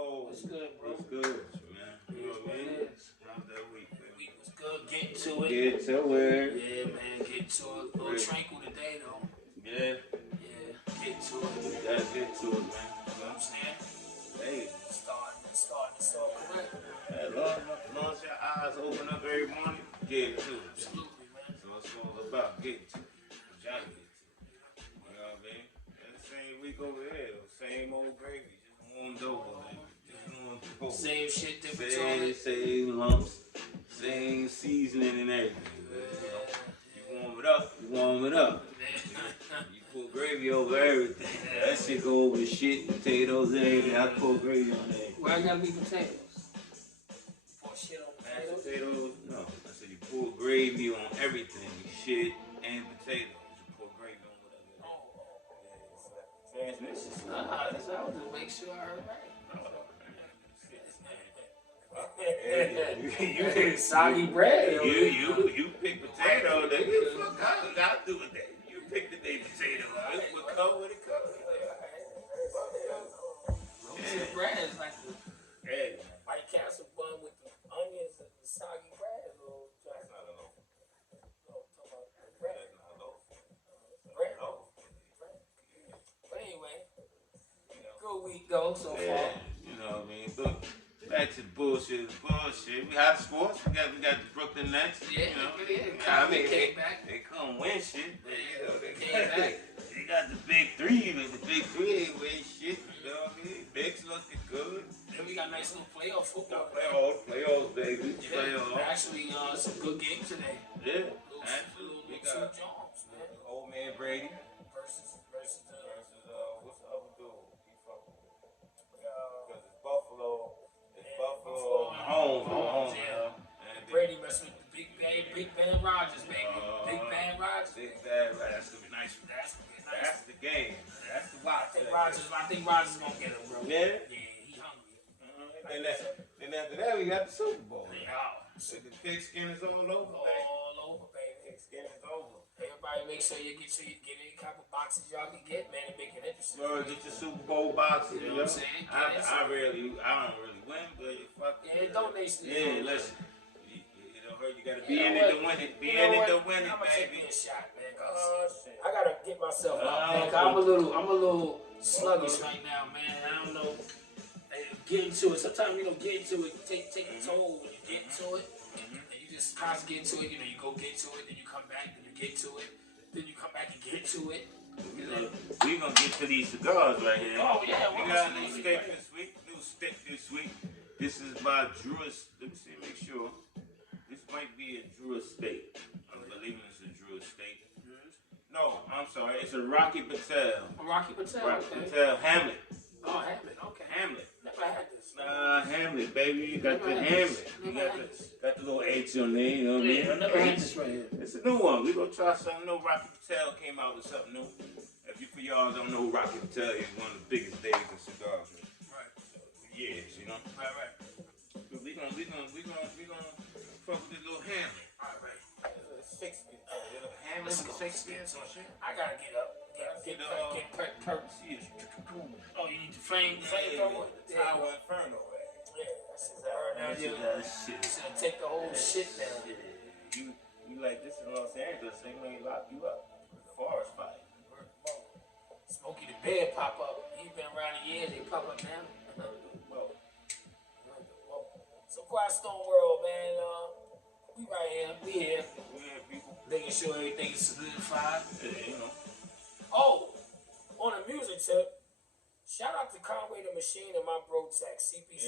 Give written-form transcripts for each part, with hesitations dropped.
Oh, What's good, bro? what's good, man? You know what I mean? How's that week, man? Week was good. Getting to it. Get to it. Yeah, man. Getting to it. A little tranquil today, though. Yeah. Yeah. Getting to it. We gotta get to it, man. You know what I'm saying? Hey. Starting to start correct. As long as your eyes open up every morning, get to it. Absolutely, man. So that's what it's about. Get to it. Gotta get to it. You know what I mean? That's the same week over here. Same old gravy. Just warmed over, man. Same shit, different toilet. Same lumps, same seasoning and everything. You warm it up. You put gravy over everything. That shit go over shit, potatoes, and everything. I put gravy on that. Why it gotta be potatoes? Pour shit on potatoes? Potatoes? No. I said you pour gravy on everything. Shit and potatoes. You pour gravy on whatever. Yeah, it's transmission. That's how I was just make sure I heard right. You soggy bread. You pick potato, then you fuck out. Got to do with that. You pick the day potato. What color would it come? Roasted bread is like the Hey, White Castle bun with the onions and the soggy bread. that's not a loaf. Bread. That's not a loaf. Bread. Loaf. But anyway, good week though so far. Yeah, you know what I mean. But back to the bullshit. We have sports. We got the Brooklyn Nets. Yeah, you know. I mean, came back. They couldn't win shit, but you know they Came back. They got the big three, but the big three ain't win shit. You know what I mean? Bigs looking good. Then we got nice little playoff football. Playoffs, baby. Yeah, Playoffs. actually, some good games today. Yeah, Little absolutely. We two got Jones, man. old man Brady Versus versus what's the other dude? He fucking because it's Buffalo. It's Buffalo. Home. Yeah. And Brady messing with the Big Ben Rodgers, baby. Big Ben Rodgers. Big Bad. That's gonna be nice. That's the game. That's the watch. I think Rodgers gonna get him, bro. Yeah? Yeah, he hungry. Then after that, we got the Super Bowl. Yeah. So the pigskin is all over, baby. All over, baby. Pigskin is over. Everybody make sure you get any couple boxes y'all can get, man, and make it interesting. Bro, get your Super Bowl boxes. You know what I'm saying? I don't really win, but you fuck. Yeah, donation. Yeah, listen. You know, you gotta be in it to win it. Be in it to win it, I'm gonna take baby. me a shot, man. Shit. I gotta get myself up, man. I'm a little sluggish right now, man. I don't know. Get into it. Sometimes get into it. Take the toll when you get into it, and you just constantly get into it. You go get to it, then you come back, then you get to it, then you come back and get to it. We gonna get to these cigars right here. Oh yeah, we got a new steak this week. New stick this week. This is by Drew. Let me see, make sure. This might be a Drew steak. I'm believing it's a Drew steak. No, I'm sorry. It's a Rocky Patel. Rocky Patel. Rocky Okay. Patel Hamlet. Oh, Hamlet. Okay. Hamlet. Never had this. Hamlet, baby. You got the Hamlet. You got the little H on there. You know what I mean? I never had this right here. It's a new one. We gonna try something new. Rocky Patel came out with something new. If you for y'all don't know, Rocky Patel is one of the biggest days in cigars. Right. Years, you know. Right. We gonna fuck with this little Hamlet. All right. Shakespeare. Hamlet. Shakespeare. I gotta get up. Get perks. Oh, you need the flame thrower? Tower Inferno. Yeah, that's it. Should take the whole shit down. You like this in Los Angeles? They may lock you up. Forest fire. Smokey the Bear pop up. He's been around a year. They pop up now. Whoa. So Quiet Stone World, man. We right here. We here. People. Making sure everything is solidified. Yeah, you know. Oh, on a music tip, shout out to Conway the Machine and my bro Tech, CPC.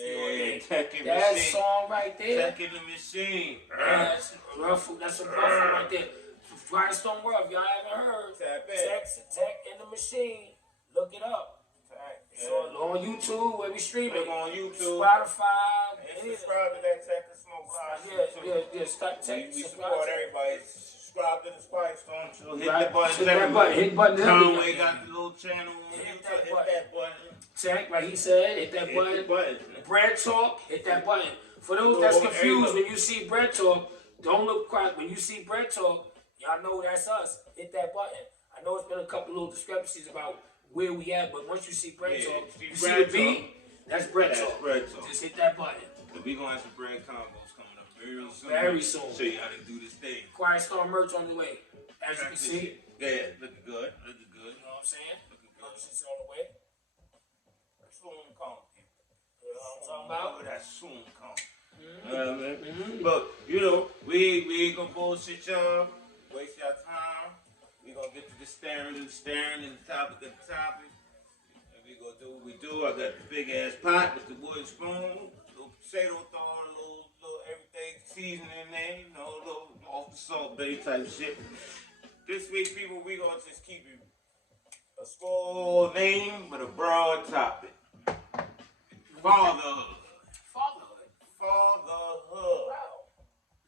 Yeah, that song right there. Tech in the Machine. That's a rough one right there. Quiet Stone World, if y'all haven't heard, Tech in the Machine, look it up. It's on YouTube, where we stream it. On YouTube. Spotify. And subscribe to that Tech and Smoke Live. Yeah. Start Tech. We support everybody. Subscribe to the Quiet Stone Show. Hit that button. Conway got the little channel on YouTube. Hit that button. Tech, like he said, hit that button. Bread Talk, hit that button. For those that's confused, when you see Bread Talk, don't look quiet. When you see Bread Talk, y'all know that's us. Hit that button. I know it's been a couple little discrepancies about where we at, but once you see Bread Talk, you see the beat, That's bread That's talk. bread talk. Just hit that button. We gonna have some bread combos coming up very soon. Very soon. Show you how to do this thing. Quiet Storm merch on the way. As you can see. Yeah, looking good. Looking good. You know what I'm saying? Looking good. Merch is on the way. Soon come. You know what I'm talking about? That soon come. But you know, we ain't gonna bullshit y'all. Waste y'all time. We gonna get to the staring and the topic of the topic. And we gonna do what we do. I got the big ass pot with the wooden spoon, little potato thorn, little everything seasoning in there, you know, little off the salt bay type shit. This week, people, we gonna just keep it a small name but a broad topic. Fatherhood. Fatherhood. Fatherhood. Wow.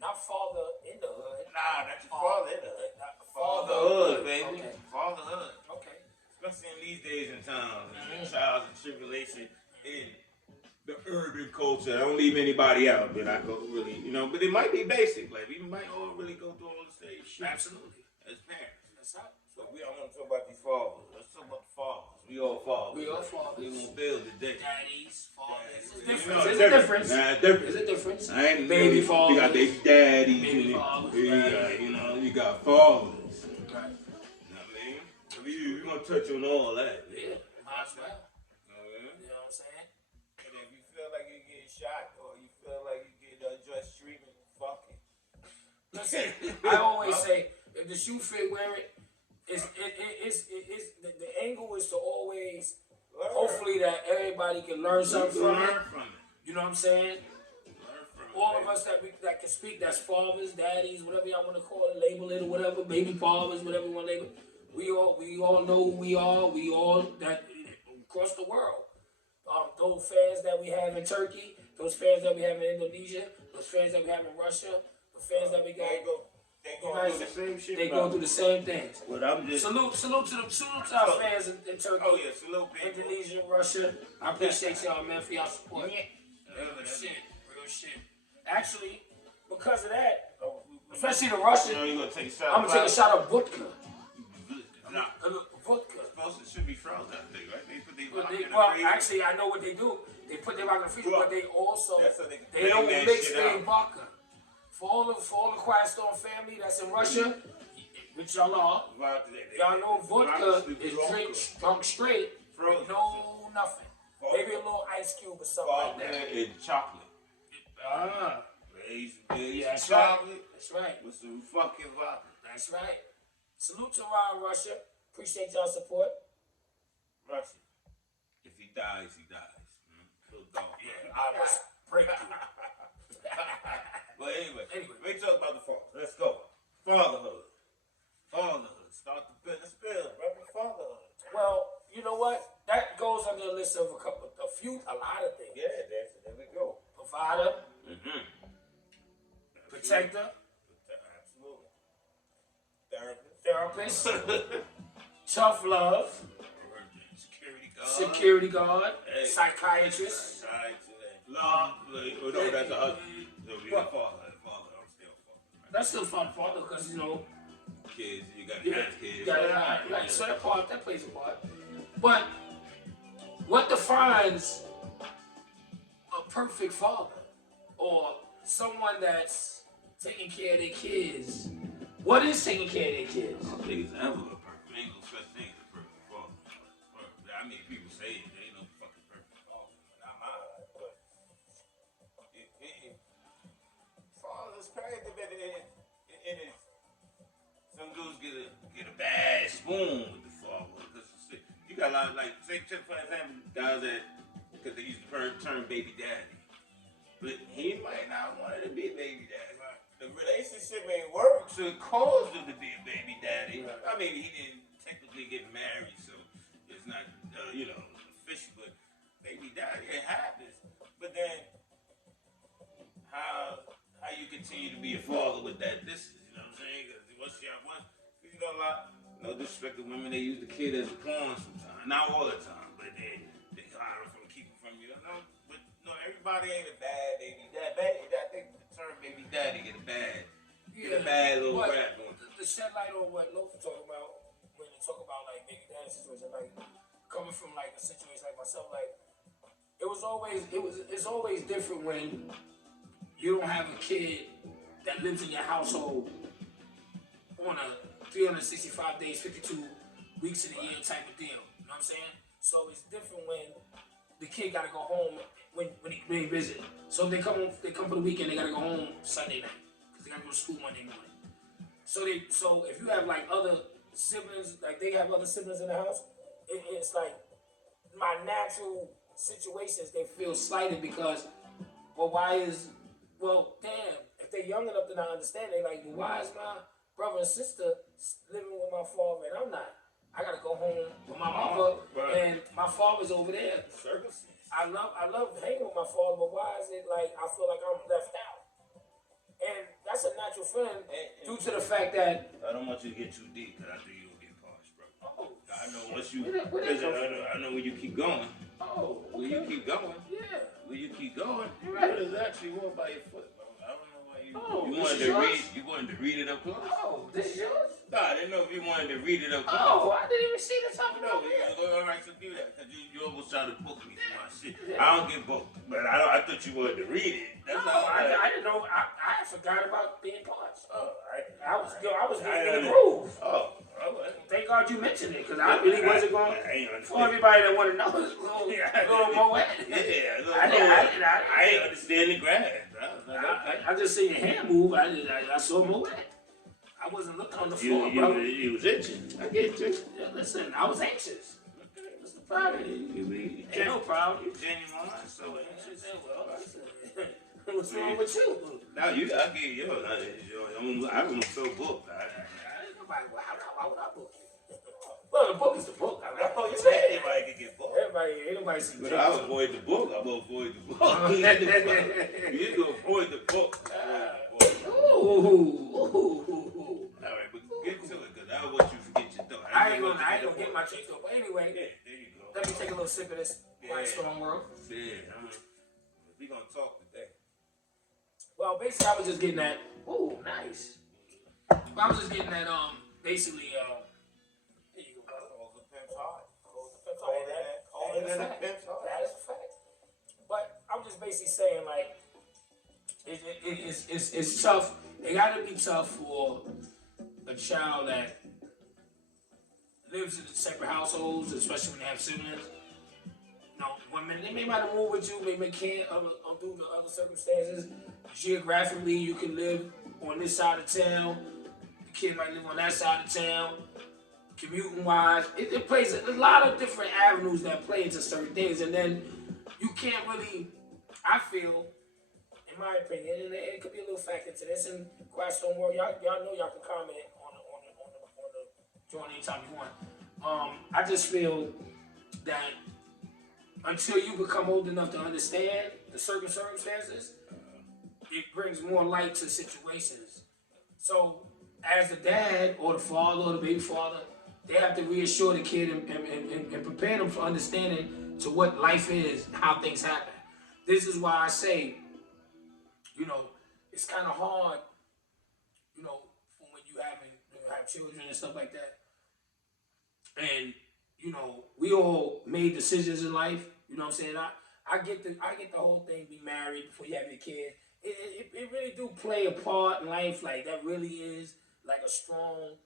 Not father in the hood. Nah, that's your father in the hood. Fatherhood, baby. Okay. Fatherhood. Okay. Especially in these days and times, and trials and tribulation in the urban culture. I don't leave anybody out, but I go really, you know, but it might be basic. Like, we might all really go through all the same shit. Absolutely. As parents. That's right. But we don't want to talk about these fathers. Let's talk about the fathers. We all fathers. We all fathers. We gonna build today. Daddies, fathers. There's There's a difference. Nah, difference. There's a difference. I ain't Baby you fathers. got baby daddies. Baby and fathers. you Right. got, you know, you got fathers. Right. You know what I mean? We gonna touch on all that. Yeah. Might as well. Yeah. You know what I'm saying? And if you feel like you're getting shot or you feel like you're getting unjust treatment, fuck it. Listen, I always say, if the shoe fit, wear it. The angle is to always, hopefully that everybody can learn something from it. You know what I'm saying? All of us that can speak, that's fathers, daddies, whatever y'all want to call it, label it or whatever, baby fathers, whatever you want to label it. We all know who we are. We all that across the world. Those fans that we have in Turkey, those fans that we have in Indonesia, those fans that we have in Russia, the fans that we got. They go through the same shit. They go through the same things. But I'm just Salute to our fans in Turkey, oh yeah, salute people. Indonesia, Russia. I appreciate y'all, man, for y'all support. Real shit. Actually, because of that, especially the Russian, You gonna take a shot? I'm gonna take a shot of vodka. Nah, Vodka. it should be frozen, I think, right? They put their vodka in the Well, freezer. actually, I know what they do. They put their vodka in the freezer, but they also That's so they can they don't bang that mix shit their out. vodka. For all the Quiet Storm family that's in Russia, which y'all are, y'all know vodka is drunk straight, with no nothing. Maybe a little ice cube or something like that. And chocolate. That's chocolate. right. That's right. With some fucking vodka. That's right. Salute to Ron Russia. Appreciate y'all support. Russia. If he dies, he dies. Little dog. Yeah, I was break you. But anyway, we talk about the father. Let's go. Fatherhood. Start the business build, brother. Fatherhood. Well, you know what? That goes under the list of a lot of things. Yeah, there we go. Provider, protector, Absolutely. therapist, tough love, security guard, Hey. psychiatrist. Love. No, that's a husband. So we got father. I'm still father. That's still father because you know. Kids, you got kids. Right. So that plays a part. But what defines a perfect father or someone that's taking care of their kids? What is taking care of their kids? I don't think it's ever a perfect. Ain't no such thing as a perfect father. I mean, people say it. There ain't no fucking perfect father. Not mine. But father's crazy, but it is. Some dudes get a bad spoon with the father. You got a lot of, like, say, for example, guys that, because they use the term baby daddy. But he might not want it to be a baby daddy. The relationship ain't work, so it caused him to be a baby daddy. I mean, he didn't technically get married, so it's not, official, but baby daddy, it happens. But then, how you continue to be a father with that distance, you know what I'm saying? Because you know, a lot, no disrespect to women, they use the kid as a pawn sometimes. Not all the time, but they hide them from keeping from you, know? But no, everybody ain't a bad baby daddy. I think the term baby daddy get a bad little rap on it. The shed light on what Loaf talking about when they talk about like baby daddy situation, like coming from like a situation like myself, like it it's always different when you don't have a kid that lives in your household on a 365 days, 52 weeks in a year type of deal. You know what I'm saying? So it's different when the kid gotta go home when they visit. So if they come for the weekend, they gotta go home Sunday night because they gotta go to school Monday morning. So if you have like other siblings, like they have other siblings in the house, it's like my natural situations they feel slighted because, damn, if they're young enough to not understand, they like, well, why is my brother and sister living with my father and I'm not? I gotta go home with my mother and my father's over there. I love hanging with my father, but why is it like I feel like I'm left out? And that's a natural feeling due to the fact that I don't want you to get too deep because I think you'll get posh, bro. oh, I know once you, I know where you keep going. oh, okay. Where you keep going. Yeah. Where you keep going. You're right. It was actually one by your foot, bro. I don't know why you. Oh, you this wanted is to yours? read. You wanted to read it up close. Oh, this is yours? No, I didn't know if you wanted to read it up close. Oh, I didn't even see the top of No, all right, so do that. Cause you almost tried to book me for my shit. I don't get booked, but I thought you wanted to read it. That's all. I didn't know. I forgot about being parched. I was I getting in the groove. Oh. Thank God you mentioned it, because I really wasn't going. For everybody that want to know, it's a little more wet. I ain't understand the graph. I just seen your hand move. I saw more wet. I wasn't looking on the floor, bro. You was itching. I get you. Yeah, listen, I was anxious. What's the problem? Ain't no problem. You genuine, so anxious. Well, listen. What's wrong with you? Now I get you. I'm so booked. Why would I book you? Well, the book is the book. Anybody can get booked. Ain't nobody see But I avoid the book. I'm gonna avoid the book. You gonna avoid the book. Ooh. All right, but get to it, cause I don't want you to forget your thought. I ain't gonna get my trick though. But anyway, there you go. let me take a little sip of this White Storm World. Yeah, we gonna talk today. Well, basically, I was just getting that. Ooh, nice. I was just getting that. Basically, here you go, brother. That is a fact. But I'm just basically saying, like, it's tough. It gotta be tough for a child that lives in separate households, especially when they have siblings. You know, women, they may might move with you, maybe can't due to other circumstances. Geographically, you can live on this side of town. The kid might live on that side of town. Commuting wise, it plays a lot of different avenues that play into certain things, and then you can't really. I feel, in my opinion, and it could be a little factor to this. And Question World, y'all know y'all can comment on the joint anytime you want. I just feel that until you become old enough to understand the certain circumstances, it brings more light to situations. So, as the dad or the father or the baby father, they have to reassure the kid and prepare them for understanding to what life is, how things happen. This is why I say, you know, it's kind of hard, you know, when you have children and stuff like that. And, you know, we all made decisions in life. You know what I'm saying? I get the whole thing, be married before you have your kid. It really do play a part in life. Like, that really is like a strong,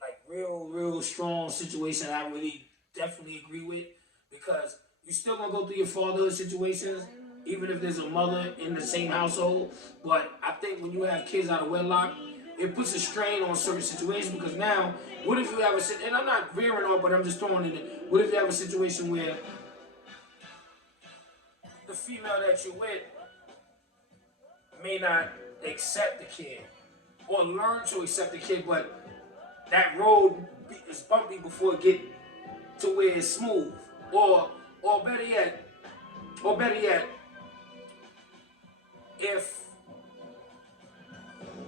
like real strong situation I really definitely agree with, because you still gonna go through your fatherhood situations, even if there's a mother in the same household. But I think when you have kids out of wedlock, it puts a strain on certain situations, because now, what if you have and I'm not veering off, but I'm just throwing it in. What if you have a situation where the female that you're with may not accept the kid or learn to accept the kid, but that road is bumpy before it get to where it's smooth, or better yet, if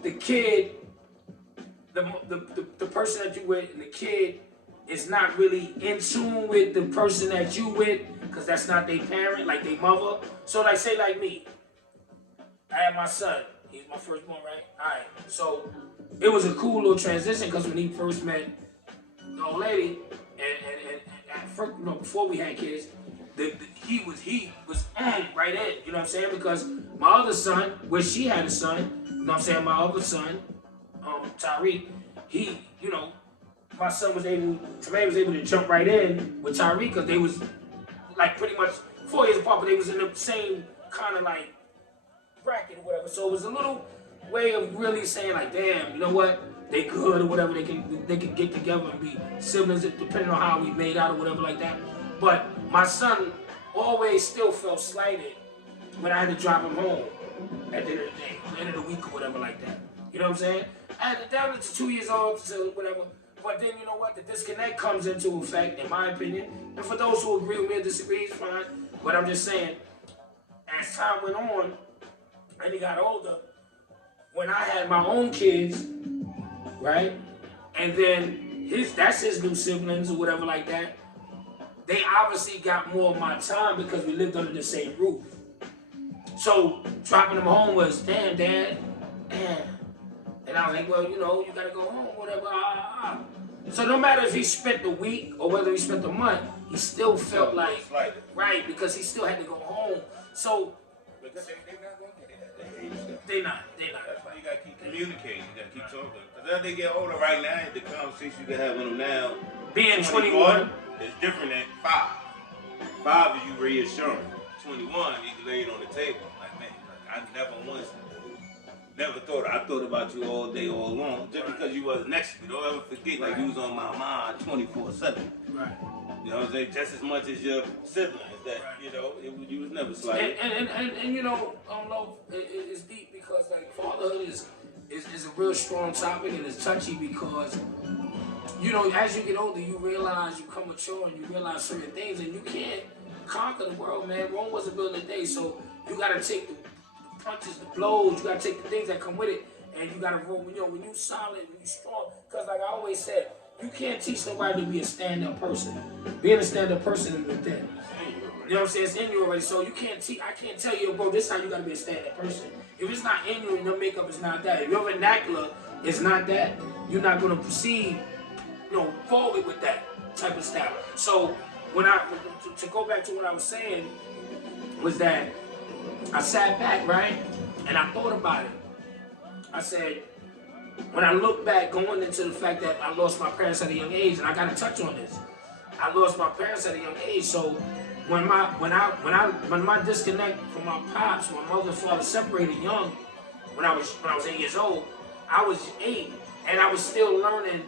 the kid, the person that you with and the kid is not really in tune with the person that you with, because that's not their parent, like their mother. So like, say like me, I had my son. He's my firstborn, right? All right. So it was a cool little transition, because when he first met the old lady, and first, before we had kids, he was right in, you know what I'm saying? Because my other son, where she had a son, you know what I'm saying, my other son, Tyreek, he, you know, my son was able, Tremaine was able to jump right in with Tyreek because they was like pretty much 4 years apart, but they was in the same kind of like bracket or whatever. So it was a little way of really saying like, damn, you know what? They good or whatever. They can get together and be siblings depending on how we made out or whatever like that. But my son always still felt slighted when I had to drive him home at the end of the day, at the end of the week or whatever like that. You know what I'm saying? I had to down to 2 years old to whatever. But then you know what? The disconnect comes into effect, in my opinion. And for those who agree with me or disagree, it's fine. But I'm just saying, as time went on, and he got older, when I had my own kids, right? And then that's his new siblings or whatever like that. They obviously got more of my time because we lived under the same roof. So dropping them home was, damn, Dad, damn. And I was like, well, you know, you gotta go home, whatever. So no matter if he spent the week or whether he spent the month, he still felt like, right, because he still had to go home. So because they're not gonna get it at that age. They not. That's why you gotta keep communicating. You gotta keep talking. Because as they get older, right now, the conversation you can have with them now, being 21 is different than 5. 5 is you reassuring. 21, you can lay it on the table. Like, man, I never thought. I thought about you all day, all along. Just because you wasn't next to me. Don't ever forget, like, you was on my mind 24/7. Right. You know what I'm saying? Just as much as your siblings. That, you know, you was never slighted. And you know, I don't know, it's deep because, like, fatherhood is a real strong topic and it's touchy because, you know, as you get older, you realize, you become mature and you realize certain things and you can't conquer the world, man. Rome wasn't built in a day, so you gotta take the punches, the blows, you gotta take the things that come with it, and you gotta roll. You know, when you solid, when you strong, because like I always said, you can't teach nobody to be a stand-up person. Being a stand-up person is within. You know what I'm saying? It's in you already, so you can't teach. I can't tell you, bro, this is how you gotta be a stand-up person. If it's not in you and your makeup is not that, if your vernacular is not that, you're not gonna proceed, you know, forward with that type of style. So when to go back to what I was saying was that I sat back, right, and I thought about it. I said, when I look back, going into the fact that I lost my parents at a young age, and I gotta touch on this. I lost my parents at a young age, so when my disconnect from my pops, my mother and father separated young, when I was 8 years old, I was 8, and I was still learning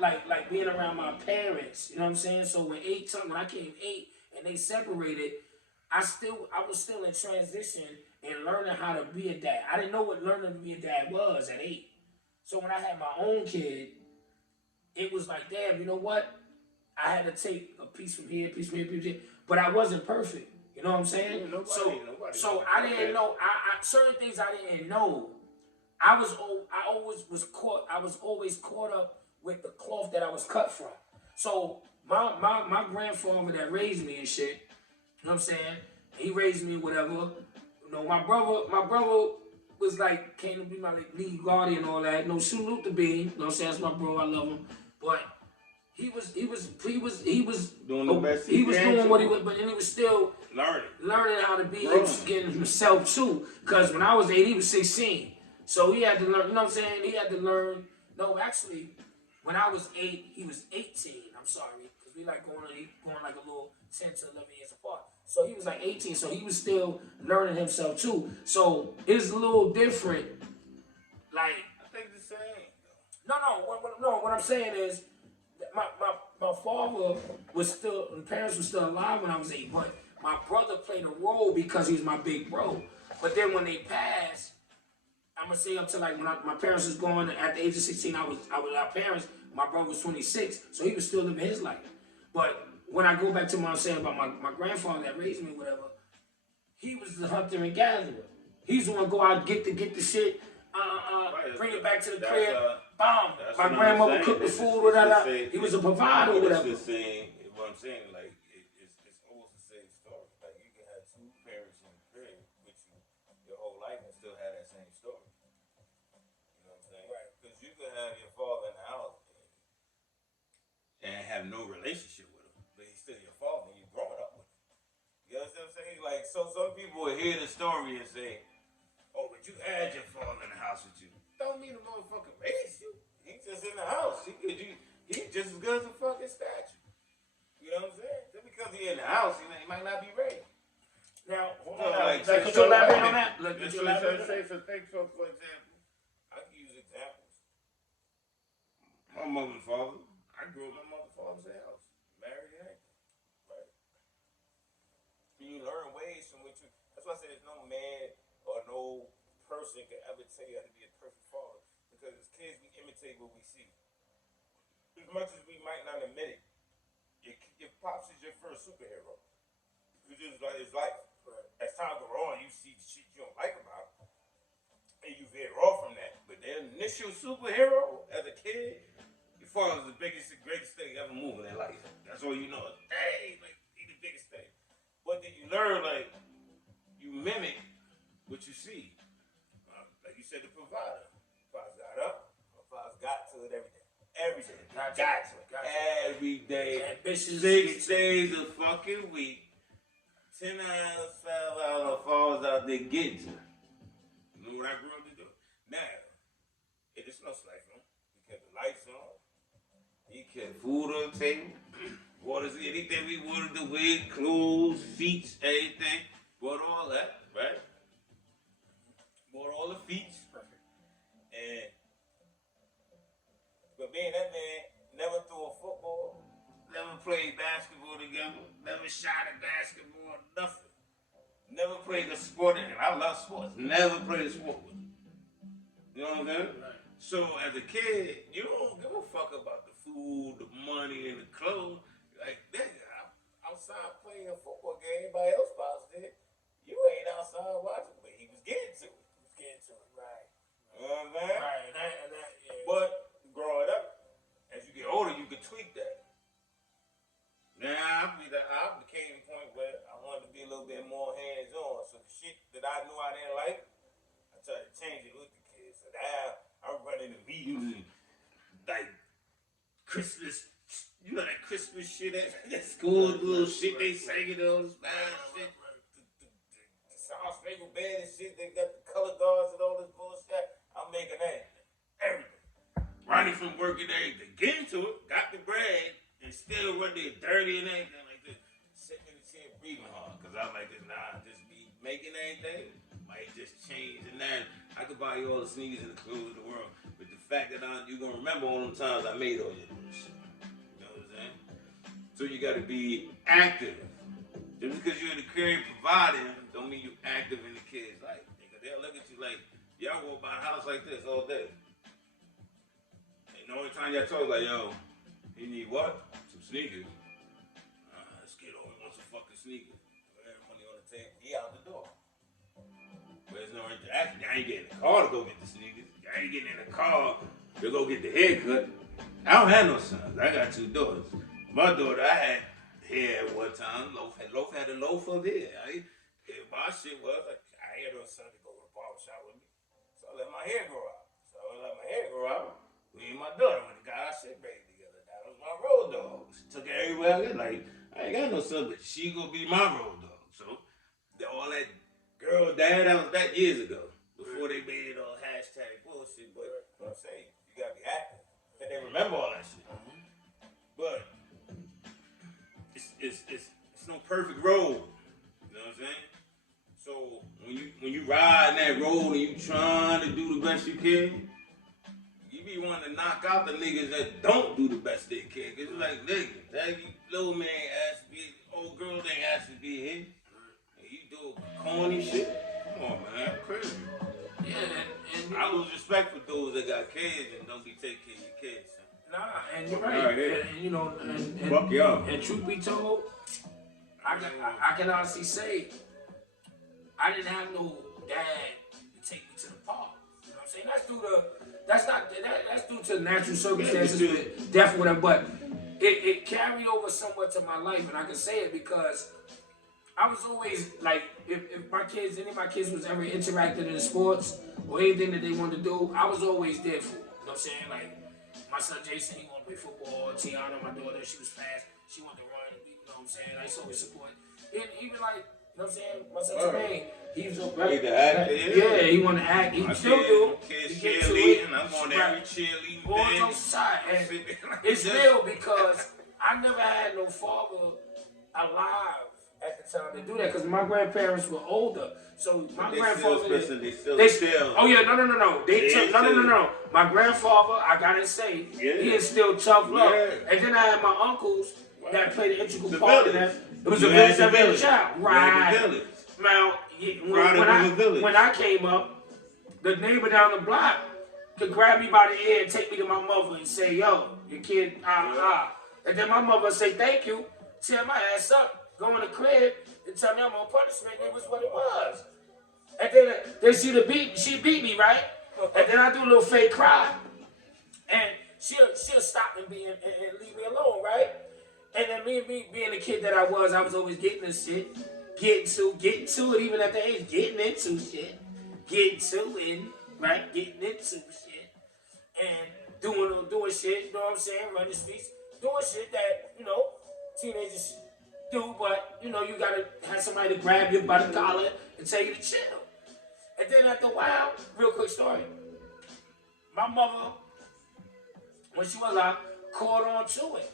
like being around my parents. You know what I'm saying? So when I came 8 and they separated, I was still in transition and learning how to be a dad. I didn't know what learning to be a dad was at 8. So when I had my own kid, it was like, damn, you know what? I had to take a piece from here, piece from here. But I wasn't perfect. You know what I'm saying? Yeah, so I didn't know. I certain things I didn't know. I was always caught up with the cloth that I was cut from. So my grandfather that raised me and shit, you know what I'm saying? He raised me whatever. You know, my brother was like, came to be my lead guardian and all that. No salute to B. You know what I'm saying? That's my bro, I love him. But he was doing the best he was doing what he was, but then he was still learning how to be himself too. Cause when I was 8, he was 16. So he had to learn, you know what I'm saying? He had to learn. No, actually, when I was 8, he was 18. I'm sorry. Because we like going like a little 10 to 11 years apart. So he was like 18. So he was still learning himself too. So it's a little different. Like, I think the same. No. What I'm saying is, my father was still, my parents were still alive when I was 8. But my brother played a role because he was my big bro. But then when they passed, I'm gonna say up to like when my parents was going at the age of 16, I was our parents. My brother was 26, so he was still living his life. But when I go back to what I'm saying about my grandfather that raised me, whatever, he was the hunter and gatherer. He's the one go out get the shit, bring it back to the crib. Bomb. My grandmother cooked the food, whatever. He was a provider, whatever. It's the same. What I'm saying, like it's almost the same story. Like you can have 2 parents in the crib with you your whole life and still have that same story. You know what I'm saying? Right. Because you can have your father in the house and have no relationship with him, but he's still your father and you're grown. like, so some people will hear the story and say, oh, but you had your father in the house with you. Don't mean the motherfucker raised you. He's just in the house. He's just as good as a fucking statue. You know what I'm saying? Just because he in the house, he might not be raised. Now, Could you elaborate on that? For example, I can use examples. My mother and father, I grew up in my mother and father's house. Married and everything. Right? You learn ways from which you, that's why I say there's no man or no person can ever tell you how to be a perfect father. Because as kids, we imitate what we see. As much as we might not admit it, your pops is your first superhero. It's just like his life. Right. As time goes on, you see the shit you don't like about him, and you veer off from that. But the initial superhero as a kid, your father's the biggest and greatest thing ever moving in life. That's all you know. Hey, like, he's the biggest thing. But then you learn, like, you mimic what you see. Like you said, the provider. Father's got up. My father's got to it every day. Every day. Got to it. Every day. 6 days a fucking week. 10 hours, 12 hours, falls out there getting to it. You know what I grew up to do? Now, it is no life on. He kept the lights on. He kept food on the table. Waters, anything we wanted to wear, clothes, feet, everything. Bought all that, right? Bought all the feet. And but being that man never threw a football, never played basketball together, never shot a basketball, nothing. Never played a sport, and I love sports. Never played a sport with him. You know what I'm saying? Right. So as a kid, you don't give a fuck about the food, the money, and the clothes. Like, nigga, I'm outside playing a football game. Everybody else spouse did. You ain't outside watching, but he was getting to it. Right. You know what I'm saying? Right. Yeah. But growing up, as you get older, you can tweak that. Now, I became a point where I wanted to be a little bit more hands-on. So the shit that I knew I didn't like, I tried to change it with the kids. So now I'm running the meetings and like Christmas, you know that Christmas shit at school, the little shit they singing on the shit. The Star Spangled Band and shit, they got the color guards and all this bullshit. I'm making that. Everything. Running from work and everything. Get into it, got the bread, and still run there dirty and everything like this. Sitting in the chair breathing hard. Cause I'm like, nah, just be making anything. Might just change and then I could buy you all the sneakers and the clothes in the world. But the fact that you're gonna remember all them times I made all your shit. You know what I'm saying? So you gotta be active. Just because you're the career providing don't mean you're active in the kid's life. Because they'll look at you like, y'all walk by the house like this all day. And the only time y'all talk like, yo, he need what? Some sneakers. This kid only wants a fucking sneaker. Every money on the table, he out the door. There's no interaction. I ain't getting in the car to go get the sneakers. I ain't getting in the car to go get the haircut. I don't have no sons. I got 2 daughters. My daughter, I had hair at one time. Loaf had a loaf of hair. My shit was, I had no son to go to the barbershop with me. So I let my hair grow out. Me and my daughter went and got our shit braided together. That was my road dog. She took it everywhere I went. Like, I ain't got no son, but she gonna be my road dog. So, all that girl, dad, that was that years ago. Before they made it all hashtag bullshit. But what I'm saying, you gotta be active. And they remember all that shit. But it's no perfect road. You know what I'm saying? So when you ride that road and you trying to do the best you can, you be wanting to knock out the niggas that don't do the best they can. Cause it's like, nigga, that little man asked to be, old girl ain't asked to be here. And you do corny shit. Come on, man, crazy. Yeah, and I lose respect for those that got kids and don't be taking care of your kids. Nah, and you're right. And you know, fuck y'all. And truth be told, I can honestly say, I didn't have no dad to take me to the park. You know what I'm saying? That's due to natural circumstances, with death, whatever. But it carried over somewhat to my life, and I can say it because I was always like, if any of my kids was ever interacted in sports or anything that they wanted to do, I was always there for them. You know what I'm saying? Like, my son Jason, he wanted to play football. Tiana, my daughter, she was fast. She wanted to run. You know what I'm saying? I used to always support. And even like, know what I'm saying? My son Jermaine, he was a the actor, yeah, he want to act. He still do. Kids He get to cheerleading. it. I'm on every cheerleading All thing. jokes aside, and it's real because I never had no father alive at the time to do that because my grandparents were older. So my grandfather, they still. Oh yeah, no. No. My grandfather, I gotta say, he instilled tough love. Yeah. And then I had my uncles that played an integral part in that. It was You a had village the that made a village. child. You had Right. the village. Now, when I came up, the neighbor down the block could grab me by the ear and take me to my mother and say, yo, your kid, And then my mother would say, thank you, tear my ass up, go in the crib and tell me I'm on punishment. It was what it was. And then she beat me, right? And then I do a little fake cry. And she'll stop and leave me alone, right? And then me being the kid that I was always getting this shit. Getting to it, even at the age, getting into shit. Getting to it, right? Getting into shit. And doing shit, you know what I'm saying? Running streets. Doing shit that, teenagers do, but, you gotta have somebody to grab you by the collar and tell you to chill. And then after a while, real quick story. My mother, when she was out, caught on to it.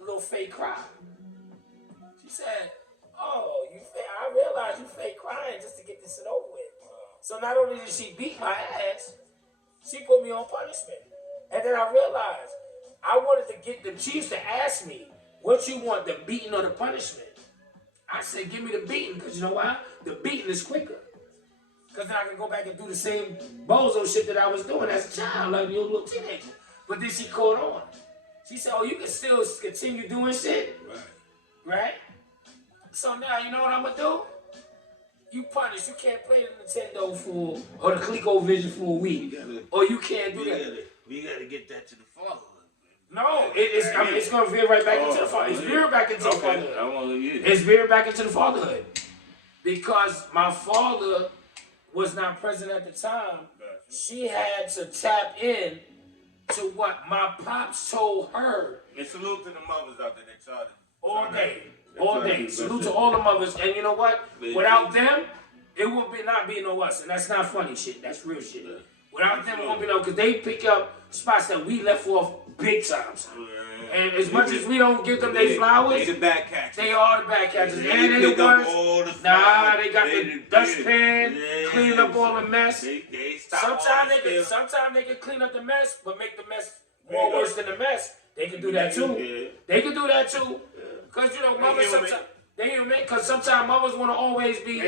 A little fake cry. She said, oh, I realize you fake crying just to get this shit over with. So not only did she beat my ass, she put me on punishment. And then I realized I wanted to get the chiefs to ask me, what you want, the beating or the punishment? I said, give me the beating, because you know why? The beating is quicker. Because then I can go back and do the same bozo shit that I was doing as a child, like a little teenager. But then she caught on. She said, oh, you can still continue doing shit? Right? So now, you know what I'm going to do? You punish. You can't play the Nintendo or the ColecoVision for a week. Or you can't do that. We got to get that to the fatherhood. No, it's going to veer right back into the fatherhood. It's veering back into the fatherhood. I want to hear. It's veering back into the fatherhood. Because my father was not present at the time. She had to tap in to what my pops told her. And salute to the mothers out there that tried all day. All day. Salute to all the mothers. And you know what? Without them, it would not be no us. And that's not funny shit. That's real shit. Without them, it won't be no, because they pick up spots that we left off big times. And as much as we don't give them their flowers, they the back catchers. They are the back catchers. And they the ones. Nah, they got the dustpan, clean up all the mess. Sometimes they can clean up the mess, but make the mess more worse than the mess. They can do that too. They can do that too. Because, mothers sometimes, they human. Because sometimes mothers want to always be,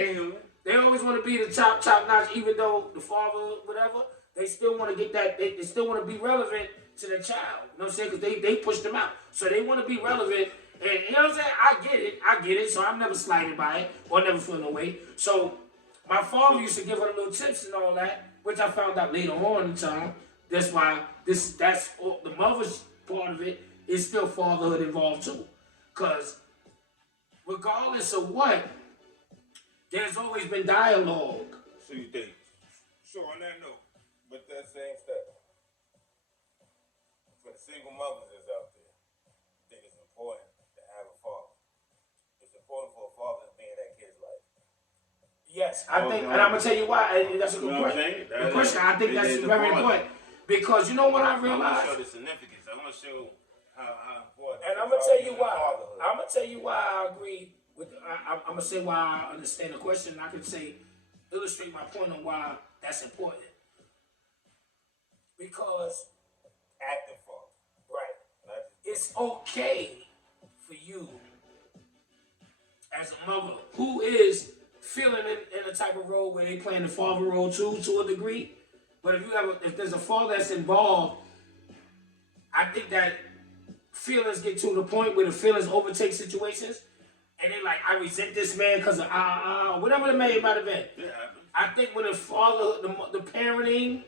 they always want to be the top notch, even though the father, whatever, they still want to get that, they still want to be relevant to their child. You know what I'm saying? Because they pushed them out. So they want to be relevant. And you know what I'm saying? I get it. So I'm never slighted by it or never feel no way. So my father used to give her little tips and all that, which I found out later on in time. That's why that's all, the mother's part of it is still fatherhood involved too. Because regardless of what, there's always been dialogue. So you think? Sure, on that note, but that same step. For the single mothers that's out there, I think it's important to have a father. It's important for a father to be in that kid's life. Yes, I think, and I'm going to tell you why, and that's a good question. Good question. I think that's very important. Because you know what I realized? I want to show the significance. I want to show how important. And I'm going to tell you why. I'm going to tell you why I agree with, I'm going to say why I understand the question. And I can illustrate my point on why that's important. Because active father. Right. It's okay for you as a mother who is feeling in a type of role where they playing the father role too, to a degree. But if there's a father that's involved, I think that feelings get to the point where the feelings overtake situations, and they like, I resent this man because of whatever the man might have been. Yeah. I think when the father, the parenting,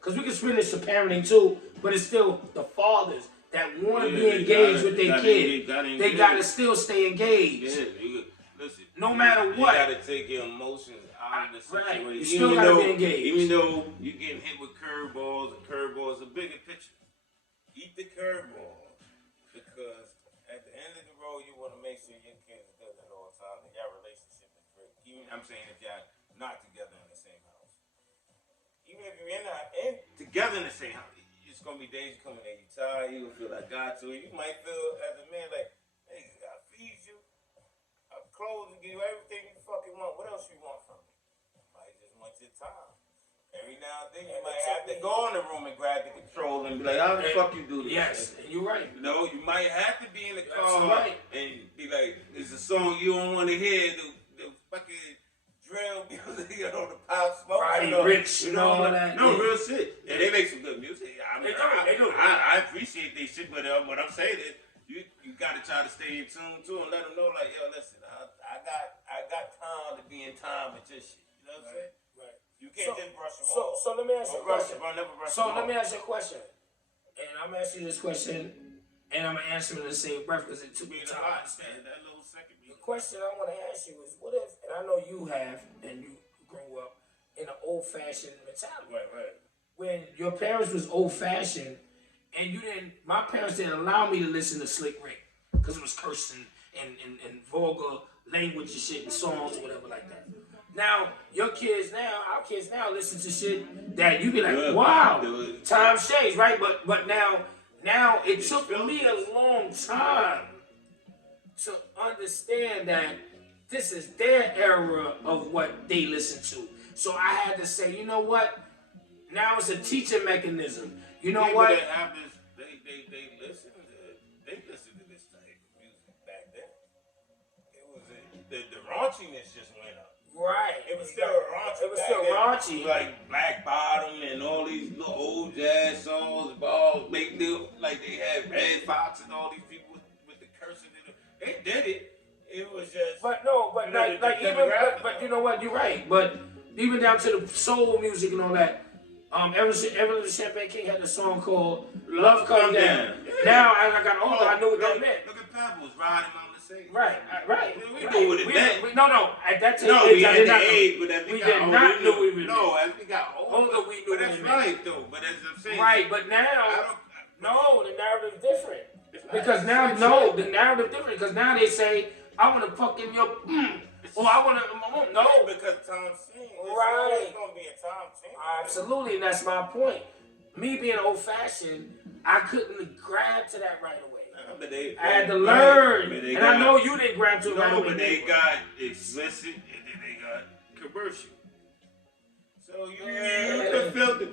because we can spin this to parenting too, but it's still the fathers that want to be engaged with their kid. They gotta still stay engaged. Yeah, listen. No matter what. You gotta take your emotions out of the situation. Right. You still gotta be engaged. Even though you're getting hit with curveballs, and curveballs, a bigger picture. Eat the curveball, because at the end of the road, you want to make sure your kid is good at all times and your relationship is great. I'm saying if y'all not together in the same house. Even if you're not together in the same house, it's gonna be days you coming there, you tired, you feel like God to it. You might feel as a man like, hey, I feed you, I clothe you, give you everything you fucking want. What else you want from me? You might just want your time. Every now and then you might have to go in the room and grab the control and be like, how the fuck you do this? Yes, and you're right. You know, you might have to be in the car and be like, it's a song you don't want to hear, the fucking drill music, you know, the pop smoke. Roddy Rich, you know, all that. No, real shit. And they make some good music. They do. I appreciate their shit, but what I'm saying is, you gotta try to stay in tune too and let them know, like, yo, listen, I got time to be in time with this shit. You know what I'm saying? Right. You can't just brush them off. So let me ask you a question. Let me ask you a question. And I'm asking you this question, and I'm gonna answer it in the same breath because it took me time to understand. That little second. The question I want to ask you is, what if, and I know you have, and you grew up in an old-fashioned mentality. Right. When your parents was old-fashioned, and my parents didn't allow me to listen to Slick Rick because it was cursing and vulgar language and shit and songs or whatever like that. Now, our kids now listen to shit that you be like, wow, times change, right? But now it took me a long time to understand that this is their era of what they listen to. So I had to say, you know what? Now it's a teaching mechanism. You know what? They listen to this type of music back then. It was the raunchiness just went up. Right. It was still raunchy. Like Black Bottom and all these little old jazz songs, like they had Red Fox and all these people with the cursing in them. They did it. It was just. But you know what? You're right. But even down to the soul music and all that. Ever the Champagne King had a song called Love Come Down. Yeah. Now as I got older, I knew what that meant. Look at Pebbles riding on the same. Right. We knew what it meant. No. At that time, we did not know we knew. No, as we got older, we knew. But that's right though. But as I'm saying, right. But now, the narrative's different. Because now, the narrative different. Because now they say, I want to fuck in your. Oh, I want to. No, because time's changing. Right. It's going to be a time change. Absolutely, and that's my point. Me being old-fashioned, I couldn't grab to that right away. I had to learn. And I know you didn't grab to it right away. No, but they got explicit and then they got commercial. So you can filter.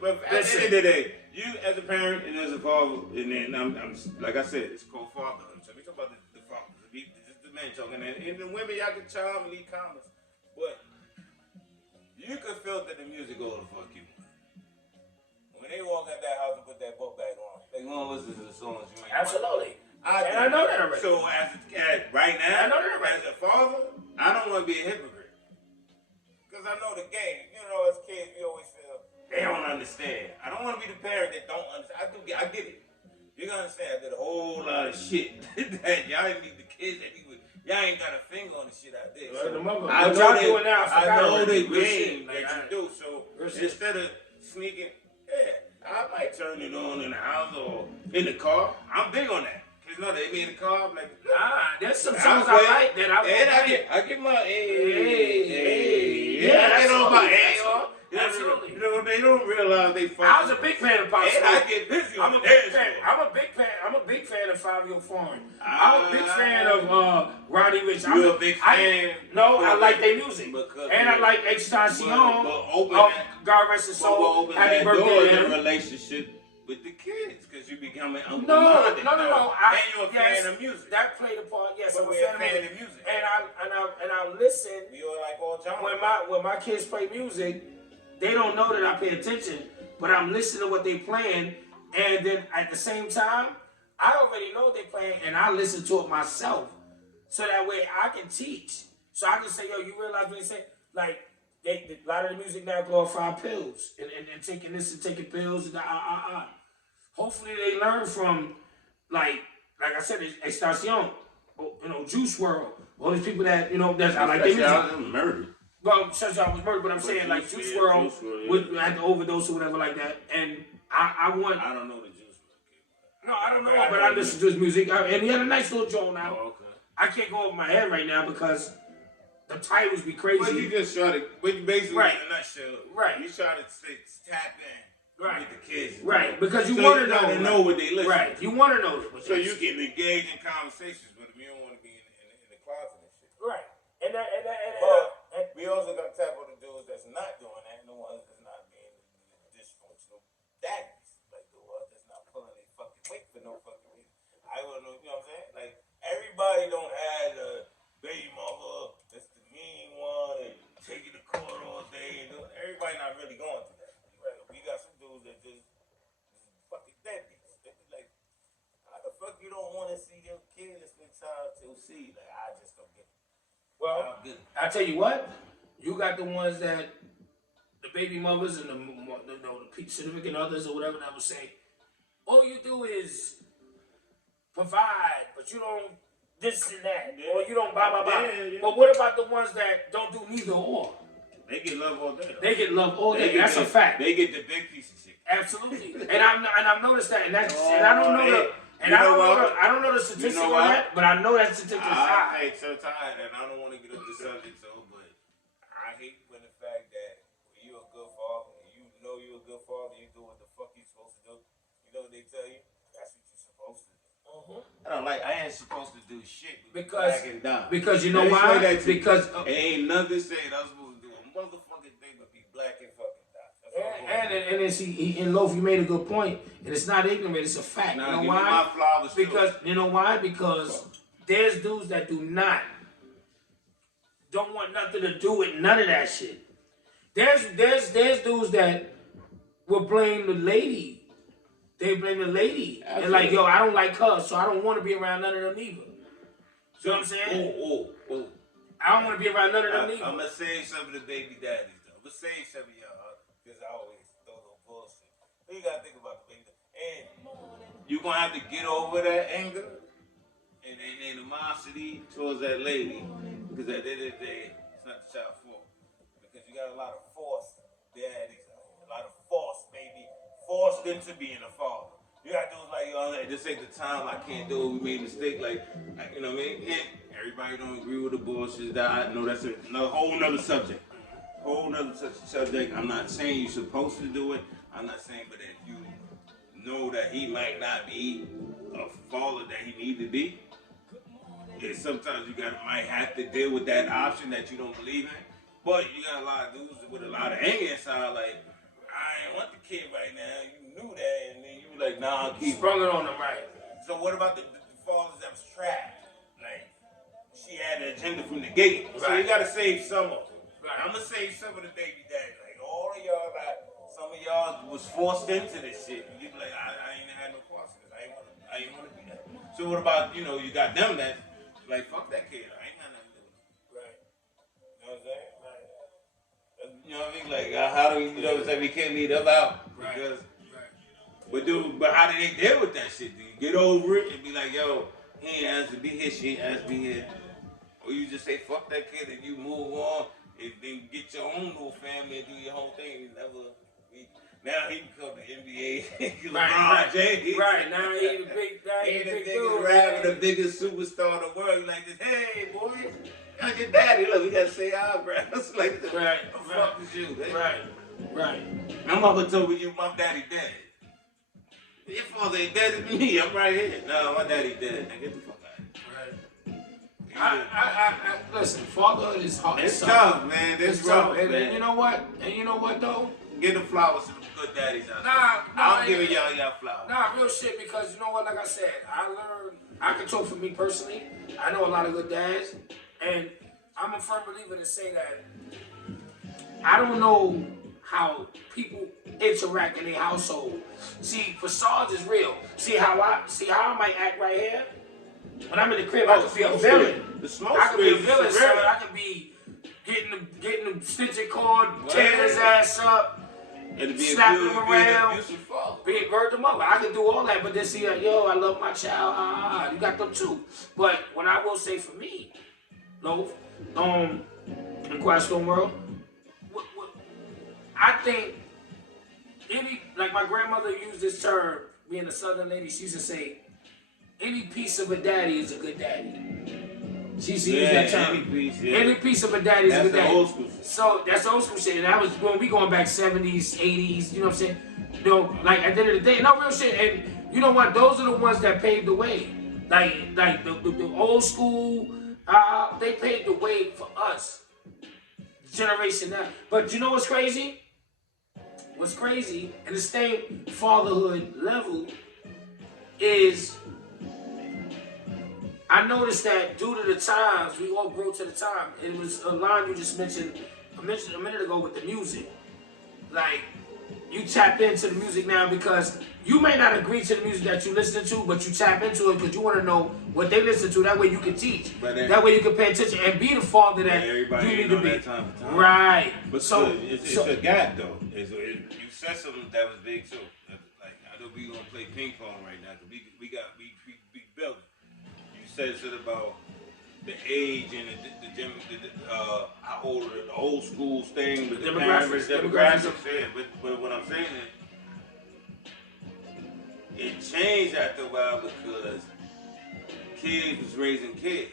But at the end of the day, you as a parent and as a father, and then I'm like I said, it's called fatherhood. So we talk about the father. The men talking, and the women, y'all can chime and leave comments, but you can filter the music all the fuck you want. When they walk out that house and put that book bag on, they gonna listen to the songs you ain't. Absolutely. I know that already. So right now, I know that already. As a father, I don't want to be a hypocrite, because I know the game. You know, as kids, we always feel they don't understand. I don't want to be the parent that don't understand. I get it. You gotta understand, I did a whole lot of shit that y'all didn't need the kids that he would. Y'all ain't got a finger on the shit I did. So I know the game that you do. So instead of sneaking, I might turn it on in the house or in the car. I'm big on that. Cause no, they be in the car. I'm like, there's some songs I like that I get my I get on my A. Absolutely. You know, they don't realize they fucking. I was a big fan of Pop Smoke. I get busy. I'm a big fan of Fabio Foreign. I'm a big fan of Roddy Ricch. You're a big fan. I like their music. And I like Extension. God rest his soul. Happy birthday to him. Relationship with the kids, because you becoming No. And you're a fan of music. That played a part. Yes, I'm a fan of music. And I listen. You're like all John. When my kids play music, they don't know that I pay attention, but I'm listening to what they playing, and then at the same time, I already know what they playing, and I listen to it myself, so that way I can teach. So I can say, yo, you realize what they say? Like, a lot of the music now glorify pills, and taking this and taking pills, and Hopefully they learn from, like I said, Extension, Juice WRLD, all these people that, that's I like their music. Murdered. Well, Sunshine was murdered, but I'm saying like Juice WRLD had to overdose or whatever like that, and I want. I don't know the Juice WRLD. No, I don't know, but I listen to his music, and he had a nice little joint now. Oh, okay. I can't go over my head right now because the titles be crazy. But you just try to, but you basically in a nutshell, right? You try to tap in. Right. With the kids. Right. Because you want to know what they listen. Right. You want to know. So you can engage in conversations with them. You don't want to be in the closet and shit. Right. And we also got to tap on the dudes that's not doing that and the ones that's not being dysfunctional daddies. Like the ones that's not pulling their fucking weight for no fucking reason. I want to know, you know what I'm saying? Like, everybody don't have a baby mama that's the mean one and taking the court all day. And everybody not really going through that. Right? We got some dudes that just fucking deadbeats. They be like, how the fuck you don't want to see your kids spend time to see? Like, I just don't get it. Well, I tell you what, you got the ones that the baby mothers and the significant others or whatever that will say, all you do is provide, but you don't this and that, or you don't blah blah blah. Yeah. But what about the ones that don't do neither or? They get love all day. Though. They get love all day. That's a fact. They get the big piece of shit. Absolutely. and I've noticed that, and that's and I don't know I don't know the statistics on that, but I know that statistics high. I hate sometimes, and I don't want to get up the subject, but I hate when the fact that when you're a good father, and you know you're a good father, you do what the fuck you're supposed to do. You know what they tell you? That's what you're supposed to do. I ain't supposed to do shit because you know why? Because it ain't nothing saying I'm supposed to do a motherfucking thing but be black and fucking die. And then see, in Loaf, you made a good point, and it's not ignorant; it's a fact. Nah, you know why? My flowers because too. You know why? Because there's dudes that don't want nothing to do with none of that shit. There's dudes that will blame the lady. They blame the lady. Absolutely. And like, yo, I don't like her, so I don't want to be around none of them either. You know what I'm saying? Oh. I don't want to be around none of them either. I'm going to save some of the baby daddies, though. I'm going to save some of y'all, because I always throw little bullshit. But you got to think about the baby. And you're going to have to get over that anger and animosity towards that lady, because at the end of the day, it's not the child's fault. Because you got a lot of forced daddies out here, a lot of forced baby. Forced into being a father. You got dudes like, yo, this ain't the time, I can't do it, we made a mistake, like, you know what I mean? And everybody don't agree with the bullshit. That I know that's a whole nother subject. Whole nother subject. I'm not saying you're supposed to do it. I'm not saying, but if you know that he might not be a father that he need to be, and sometimes you might have to deal with that option that you don't believe in. But you got a lot of dudes with a lot of anger inside, like, I ain't want the kid right now. You knew that, and then you were like, nah, keep sprung it on them, right? So what about the fathers that was trapped? Like, she had an agenda from the gate. Right. So you gotta save some of them. Right. I'm gonna save some of the baby daddies. Like, all of y'all some of y'all was forced into this shit. You be like, I ain't had no parts of this. I ain't wanna be that. So what about, you got them that, like, fuck that kid. I ain't got nothing to do with it. Right. You know what I'm saying? You know what I mean? Like, how do we, we can't leave them out? Because, but how do they deal with that shit? Do you get over it and be like, yo, he ain't has to be here, she ain't has to be here? Or you just say, fuck that kid and you move on and then get your own little family and do your whole thing and now he become the NBA. Right. James. Right, now he's the big dude. Rapping the biggest superstar in the world. You like this, hey, boy. How's your daddy? Look, we gotta say eyebrows. Like, right. The fuck is you? Right. My mama told me my daddy dead. Your father ain't dead as me. I'm right here. No, my daddy dead. Now get the fuck out. Right. I listen. Fatherhood is hard. It's tough, man. It's rough, man. And you know what though? Get the flowers to the good daddies out there. I'm giving y'all flowers. Nah, real shit. Because you know what? Like I said, I can talk for me personally. I know a lot of good dads. And I'm a firm believer to say that I don't know how people interact in their household. See, facades is real. See how I might act right here? When I'm in the crib, I can be a villain. I can be a villain, son. I can be getting the stitching cord, tearing his ass up, slapping him around, being bird the mother. I can do all that, but then see, yo, I love my child. You got them too. But what I will say for me, Loaf, in Quiet Storm World, I think like my grandmother used this term, being a Southern lady, she used to say, any piece of a daddy is a good daddy. She used that term. Any piece of a daddy's a good daddy. Old school shit. So that's old school shit. And that was when we going back 70s, 80s, you know what I'm saying? You know, like at the end of the day, no real shit. And you know what? Those are the ones that paved the way. Like the old school, they paved the way for us. Generation now. But you know what's crazy? What's crazy, and the same fatherhood level, is I noticed that due to the times, we all grow to the time. It was a line you just mentioned a minute ago with the music. Like, you tap into the music now because you may not agree to the music that you listen to, but you tap into it because you want to know what they listen to. That way you can teach. That way you can pay attention and be the father that you need to be. Time. Right. But so it's a gap though. You said something that was big too. Like I know we gonna play ping pong right now because we building. You said something about the age and how old the old school thing with the demographics. But what I'm saying is, it changed after a while because kids was raising kids.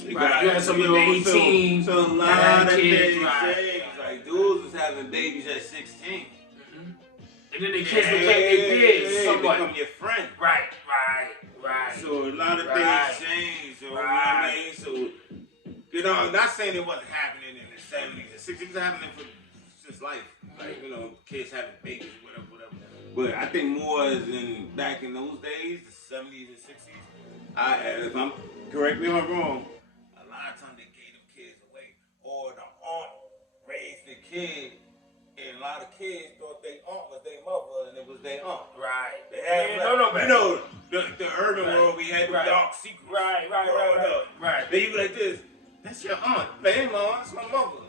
You had some little 18. So a lot of things changed. Like dudes was having babies at 16. And then the kids became their peers. Somewhat. Become your friend. Right. So a lot of things changed. So you know what I mean? So you know, I'm not saying it wasn't happening in the 70s and 60s. It was happening since life. Like, you know, kids having babies, whatever. But I think more is back in those days, the 70s and 60s. If I'm correct me if I'm wrong, a lot of times they gave them kids away, or the aunt raised the kid, and a lot of kids thought their aunt was their mother, and it was their aunt. Right. They had, you know, the urban world, we had the dark secrets. Right. Then you go like this. That's your aunt. Like, hey, mom, that's my mother.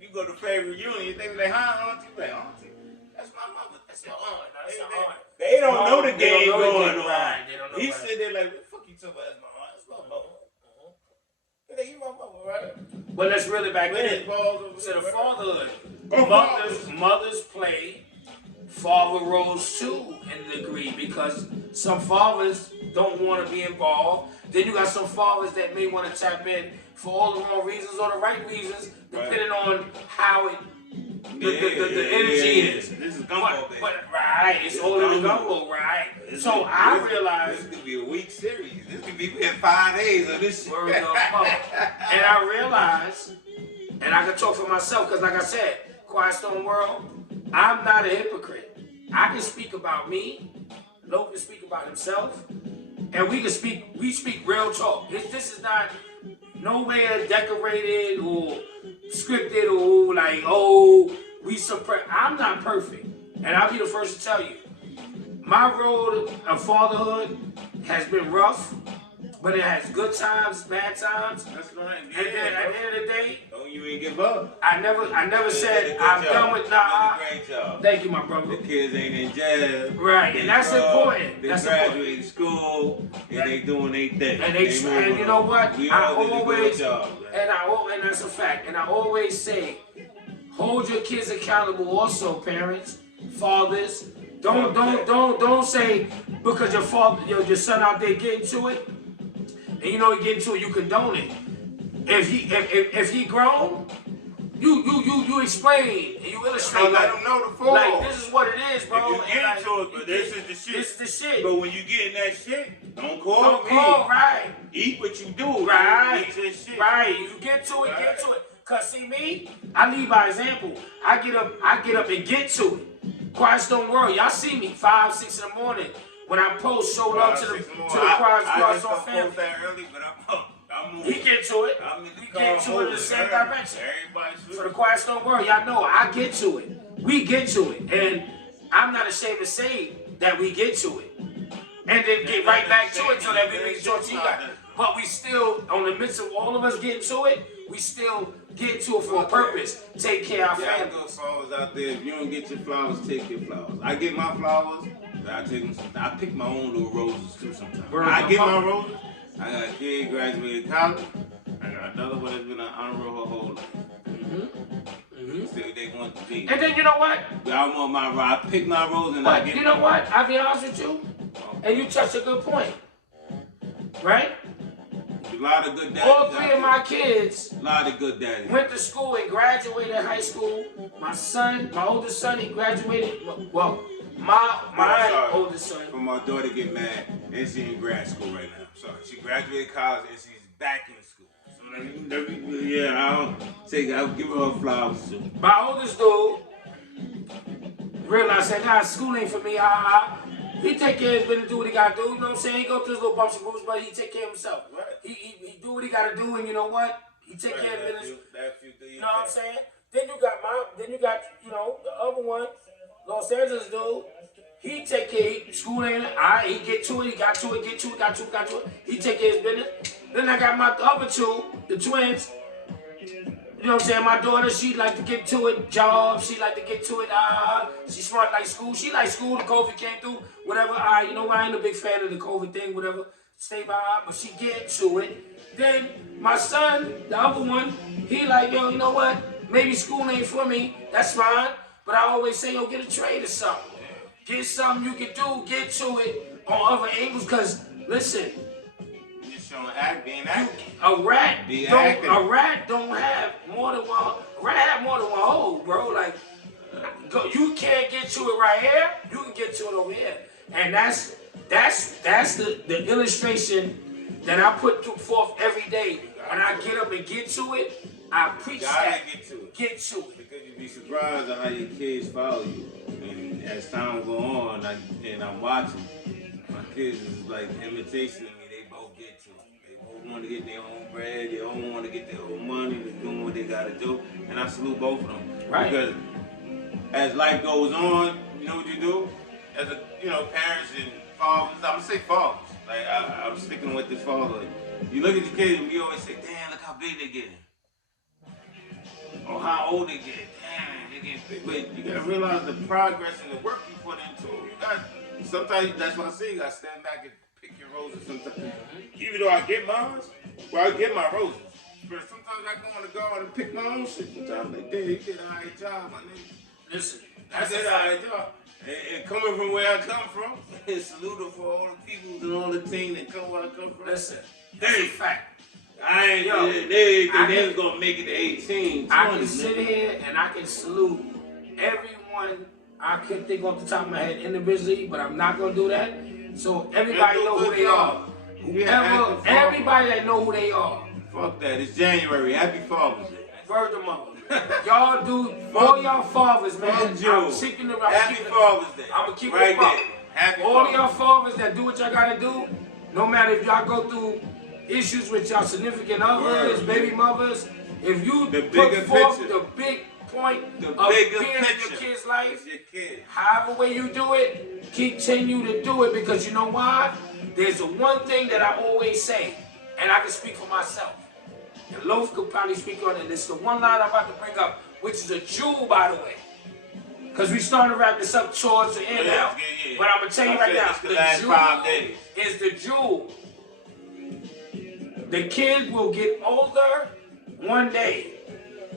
You go to family reunion, you think like, hi, auntie? Like, auntie, that's my mother. That's your aunt. That's your aunt. They don't know the game going on. Right. He said they're like, what the fuck you talking about? That's my aunt. That's my mother. They you my mother, right? But let's reel it back in. So the fatherhood. Mothers play father roles too in a degree because some fathers don't want to be involved. Then you got some fathers that may want to tap in for all the wrong reasons or the right reasons, depending on how the energy is. This is gumbo, baby. It's all in the gumbo, right? So I realized this could be a week series. This could be 5 days of this shit. And I realized, and I can talk for myself, because like I said, Quiet Storm World, I'm not a hypocrite. I can speak about me, Lo can speak about himself, and we speak real talk. This is not nowhere decorated or scripted or like, we suppress. I'm not perfect. And I'll be the first to tell you, my road of fatherhood has been rough, but it has good times, bad times. That's right. And then at the end of the day, you ain't give up. I never said I'm done with Great job. Thank you, my brother. The kids ain't in jail. Right, and that's important. They that's graduated school and they doing their thing. And you know what? I always job, and that's a fact. And I always say, hold your kids accountable. Also, parents, fathers, don't say because your son out there getting to it, and you know he getting to it, you condone it. If he grown, you explain and you illustrate. Let them know the fall. Like this is what it is, bro. If you get into it, but this is the shit. This is the shit. But when you get in that shit, don't call me. Right. Eat what you do. Right. Eat your shit. Right. You get to it, get to it. Cause see me, I lead by example. I get up and get to it. Quiet Storm World, y'all see me 5, 6 in the morning when I post show love to the Quiet Storm family. Early, but I'm he get to it. We get to it in the same direction. For the Quiet Storm World, y'all know I get to it. We get to it, and I'm not ashamed to say that we get to it, and then get right back to it so that we make sure you got it. But we still, on the midst of all of us getting to it, we still get to it for a purpose. Take care of our family. family. Flowers out there. If you don't get your flowers, take your flowers. I get my flowers. I pick my own little roses too sometimes. I get my roses. I got a kid graduated college. I got another one that's been an honor roll her whole life. Still, they want to be. And then you know what? I want I pick my rose and I get. You know what? I'll be honest with you, and you touched a good point, right? A lot of good daddies. All three of my kids A lot of good daddies. went to school and graduated high school. My son, my oldest son, he graduated. Well, my oldest son. For my daughter get mad, and she's in grad school right now. Sorry, she graduated college and she's back in school. So yeah, I'll give her flowers too. My oldest dude realized that nah, school ain't for me. He take care of his business, do what he gotta do. You know what I'm saying? He go through his little bumps and bruises, but he take care of himself. Right. He do what he gotta do, and you know what? He take care of business. You know what I'm saying? Then you got the other one, Los Angeles dude. He take care. School ain't. He get to it. He got to it. Get to it. Got to it. He take care of his business. Then I got my other two, the twins. You know what I'm saying? My daughter, she like to get to it. Job, she like to get to it. She smart like school. She like school. The COVID came through. Whatever. You know, I ain't a big fan of the COVID thing. Whatever. Stay by her, but she get to it. Then my son, the other one, he like, yo, you know what? Maybe school ain't for me. That's fine. But I always say, yo, get a trade or something. Get something you can do. Get to it on other angles. Cause listen. Being active. A rat don't have more than one. A rat have more than one hole, bro. Like, you can't get to it right here. You can get to it over here, and that's the illustration that I put forth every day. When I get up and get to it, I preach that. Get to it. Get to it. Because you'd be surprised at how your kids follow you, and as time go on, and I'm watching, my kids is like imitation of me. They both get to it. Want to get their own bread, they all want to get their own money, they're doing what they got to do, and I salute both of them. Right. Because as life goes on, you know what you do? As parents and fathers, I'm going to say fathers. Like, I'm sticking with this father. You look at your kids and we always say, damn, look how big they're getting. Or how old they get. Damn, they're getting big. But you got to realize the progress and the work you put into it. Sometimes, that's what I say, you got to stand back and pick your roses sometimes. Even though I get mine, I get my roses. But sometimes I go in the garden and pick my own shit. Sometimes like, damn, you did an alright job, my nigga. Listen, I did an alright job. And coming from where I come from, and salute for all the people and all the team that come where I come from. Listen, that's a fact. They was gonna make it to 18. I can sit here and I can salute everyone I can think off the top of my head individually, but I'm not gonna do that. So everybody know who they are. Everybody that know who they are. Fuck that. It's January. Happy Father's Day. Word to mother. Y'all do all y'all fathers, man. I'm seeking the Happy Father's Day. I'm gonna keep right it up. Happy all y'all fathers that do what y'all gotta do, no matter if y'all go through issues with y'all significant others, baby mothers, if you put forth the big point of being in your kid's life, however way you do it, continue to do it, because you know why? There's a one thing that I always say, and I can speak for myself, and Loaf could probably speak on it. It's the one line I'm about to bring up, which is a jewel, by the way, because we starting to wrap this up towards the end now. But I'm gonna tell you right now, the jewel is the jewel. The kids will get older one day,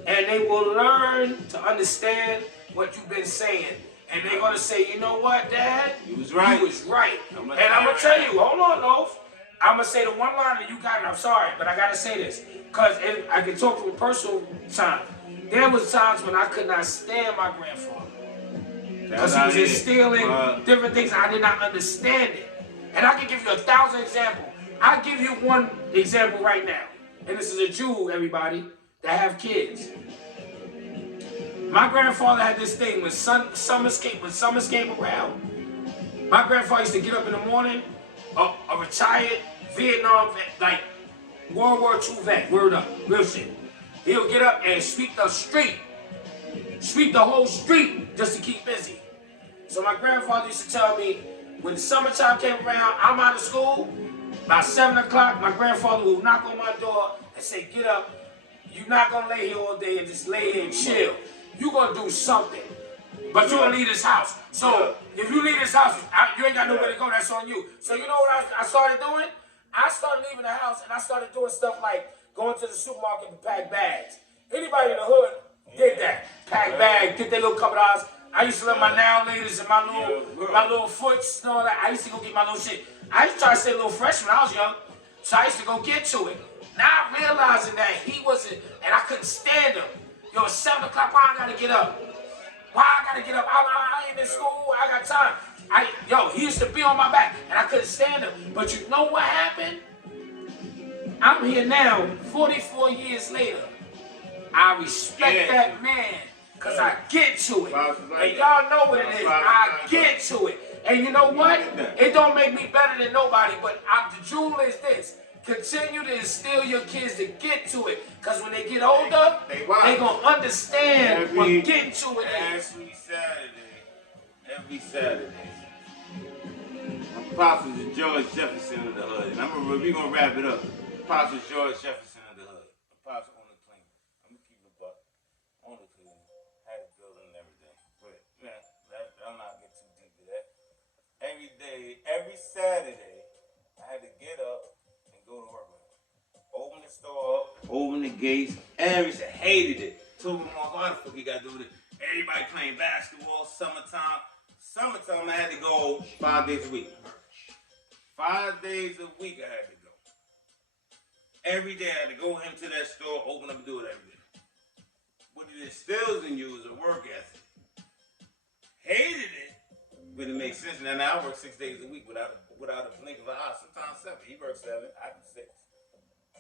and they will learn to understand what you've been saying. And they're going to say, you know what, Dad? You was right. You was right. And I'm going to tell you, hold on, Loaf. I'm going to say the one line that you got, and I'm sorry, but I got to say this. Because I can talk from personal time. There was times when I could not stand my grandfather. Because he was instilling different things. I did not understand it. And I can give you 1,000 examples. I'll give you one example right now. And this is a jewel, everybody, that have kids. My grandfather had this thing when summers came around. My grandfather used to get up in the morning, a retired Vietnam vet, like World War II vet, word up, real shit. He'll get up and sweep the street, sweep the whole street just to keep busy. So my grandfather used to tell me, when the summertime came around, I'm out of school, about 7 o'clock, my grandfather will knock on my door and say, get up, you're not gonna lay here all day and just lay here and chill. You're gonna do something, but you're gonna leave this house. So if you leave this house, you ain't got nowhere to go, that's on you. So you know what I started doing? I started leaving the house and I started doing stuff like going to the supermarket to pack bags. Anybody in the hood did that. Pack bags, get their little couple of dollars. I used to let my now ladies and my little foots and all that. I used to go get my little shit. I used to try to stay a little fresh when I was young, so I used to go get to it. Not realizing that he wasn't, and I couldn't stand him. Yo, it's 7 o'clock, why I gotta get up? Why I gotta get up? I ain't in school, I got time. He used to be on my back, and I couldn't stand him. But you know what happened? I'm here now, 44 years later. I respect that man, because I get to it. And y'all know what it is. I get to it. And you know what? It don't make me better than nobody, but the jewel is this. Continue to instill your kids to get to it. Because when they get older, they going to understand what getting to it is. Every Saturday. My pops was the George Jefferson of the hood. And we're going to wrap it up. Pops was George Jefferson of the hood. Pops on the plane. I'm going to keep it buck. On the plane. Had a building and everything. But, man, I'll not get too deep to that. Every day, every Saturday, I had to get up and go to work with him. Open the store up, open the gates. Everything. Hated it. Told him, why the fuck you got to do this? Everybody playing basketball, summertime. Summertime, I had to go 5 days a week. 5 days a week I had to go. Every day I had to go into that store, open up and do it every day. What it instills in you is a work ethic. Hated it, but it makes sense. Now I work 6 days a week without a blink of an eye. Sometimes 7. He works 7, I do 6.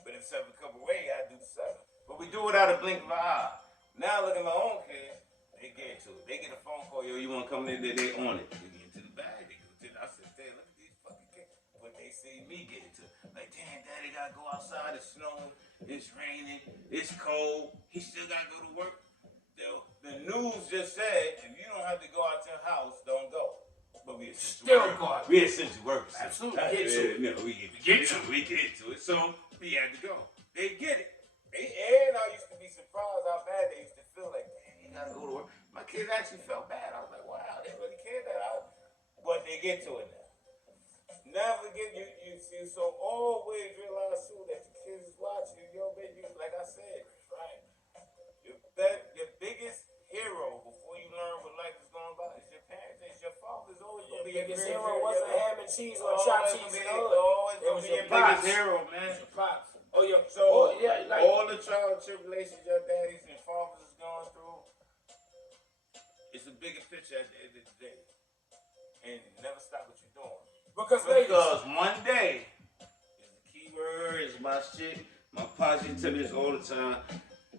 But if 7 come away, I do 7. But we do it without a blink of an eye. Now look at my own kids. They get to it. They get a phone call, yo, you want to come in there? They on it. They get into the bag. They go to it. I said, damn, look at these fucking kids. When they see me get into it, like, damn, daddy got to go outside. It's snowing. It's raining. It's cold. He still got to go to work. The news just said, if you don't have to go out to your house, don't go. But we essential workers. We essential workers. Absolutely. Get to it. No, we get to it. So we had to go. They get it. And I used to be surprised how bad they used to feel like, damn, you got to go to work. My kids actually felt bad. I was like, wow, they really care that out. But they get to it now. Never get you see, so always realize too that the kids is watching you. Yo, baby, like I said, right? Your biggest hero before you learn what life is going by is your parents. It's your father's always gonna be your biggest hero. Wasn't ham and cheese or chopped cheese in the hood. Always gonna be your biggest hero, man. Your pops. All the trial and tribulations your daddies and fathers is going through, it's a bigger picture at the end of the day. And never stop what you're doing. Because one day is the key word, is my shit. My posse tell me this all the time.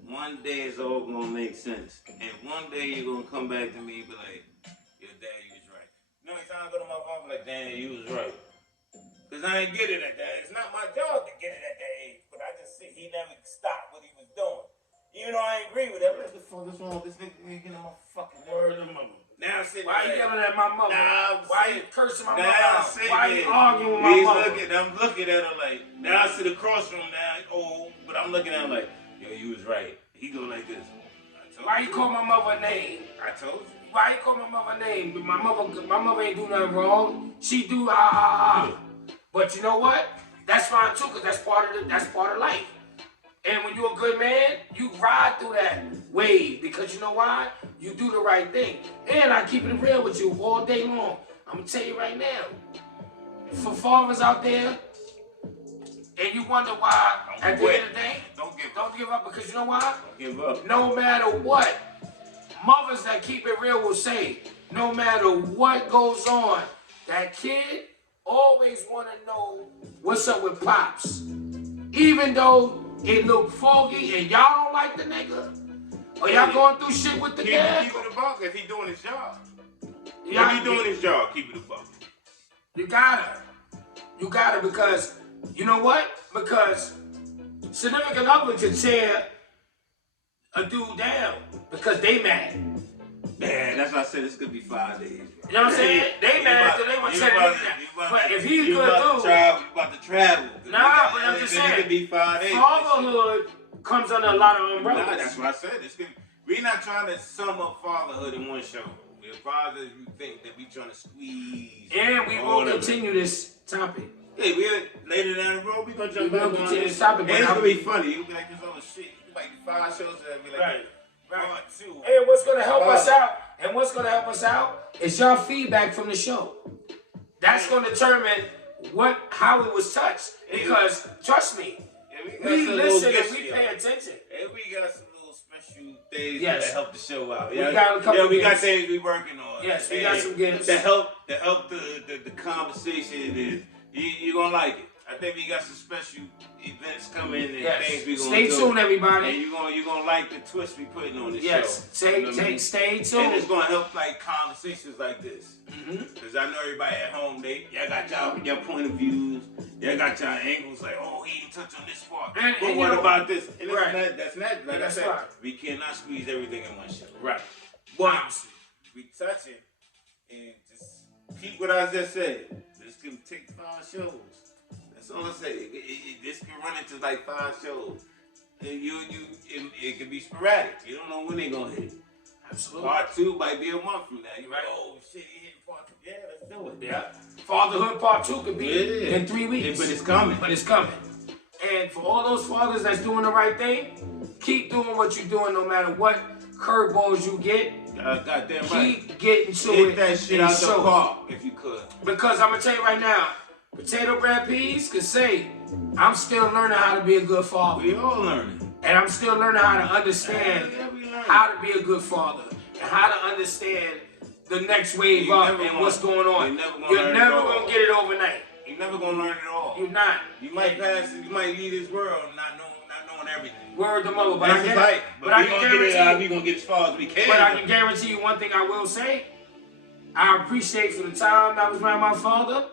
One day it's all gonna make sense. And one day you're gonna come back to me and be like, your dad, you was right. No, he's trying to go to my father like, damn, you was right. Because I ain't get it at that. It's not my job to get it at that age. But I just see he never stopped what he was doing. Even though I ain't agree with him. What the fuck is wrong with this nigga? He getting my fucking word of mother. Now I'm sitting Why you yelling at my mother? Why you cursing my mother? Why you there. arguing with my mother? I'm looking at her like, now I sit across from him now, but I'm looking at him like, yo, you was right. He go like this. Why you call my mother a name? I told you. Why you call my mother a name? My mother ain't do nothing wrong. She do But you know what? That's fine too, cause that's part of life. And when you're a good man, you ride through that wave because you know why? You do the right thing. And I keep it real with you all day long. I'm gonna tell you right now. For fathers out there, and you wonder why at the end of the day, don't give up because you know why? Don't give up. No matter what, mothers that keep it real will say, no matter what goes on, that kid always want to know what's up with pops. Even though it look foggy and y'all don't like the nigga, or y'all going through shit with the dad. Keep it a buck if he doing his job. Yeah, if he doing his job, keep it a buck. You gotta because, you know what? Because significant other can tear a dude down because they mad. Man, that's why I said this could be 5 days. You know what I'm saying? They mad because they want to tear the nigga down. But if he's good dude. You about to travel. Nah, but I'm just saying. It could be 5 days. Fatherhood comes under a lot of umbrellas. Nah, that's what I said. We're not trying to sum up fatherhood in one show. If fathers, you think that we trying to squeeze. And we will continue this topic. Hey, we're later down the road, we're going to jump back on this topic. And it's going to be funny. You'll be like, this other shit. Like 5 shows that be like, right. 1, 2. And what's going to help us out is your feedback from the show. That's going to determine how it was touched. Because trust me, we a little listen gift and we to pay y'all. attention. And we got some little special things Yes. that help the show out. We got a couple we got gifts. things we working on. Yes, we got some gifts. To help the conversation is you gonna like it. I think we got some special events coming and things we gonna Stay do. tuned, everybody. And you gonna like the twist we putting on the show. Yes, stay tuned. And it's gonna help like conversations like this. Cause I know everybody at home, y'all got your point of views, y'all got y'all angles like, oh, he didn't touch on this part. But what about this? And that's not like I said, we cannot squeeze everything in one show. Right. But we touch it and just keep what I just said. This can take 5 shows. That's all I say. This can run into like 5 shows. And it can be sporadic. You don't know when they're gonna hit. Absolutely. Part 2 might be a month from now. You're right. Oh shit, he hitting part 2. Yeah, let's do it. Yeah. Fatherhood part 2 could be in 3 weeks. But it's coming. But it's coming. And for all those fathers that's doing the right thing, keep doing what you're doing no matter what curveballs you get. Goddamn right. Keep getting to it. Get that shit out the park if you could. Because I'm gonna tell you right now, potato bread peas could say, I'm still learning how to be a good father. We all learning. And I'm still learning how to understand how to be a good father and how to understand the next wave up and what's going on. You're never gonna get it overnight. You're never gonna learn it all. You're not. You might pass it. You might leave this world not knowing everything. Word to mother, but that's I can guarantee we gonna get as far as we can. But I can guarantee you one thing I will say. I appreciate for the time I was around my father.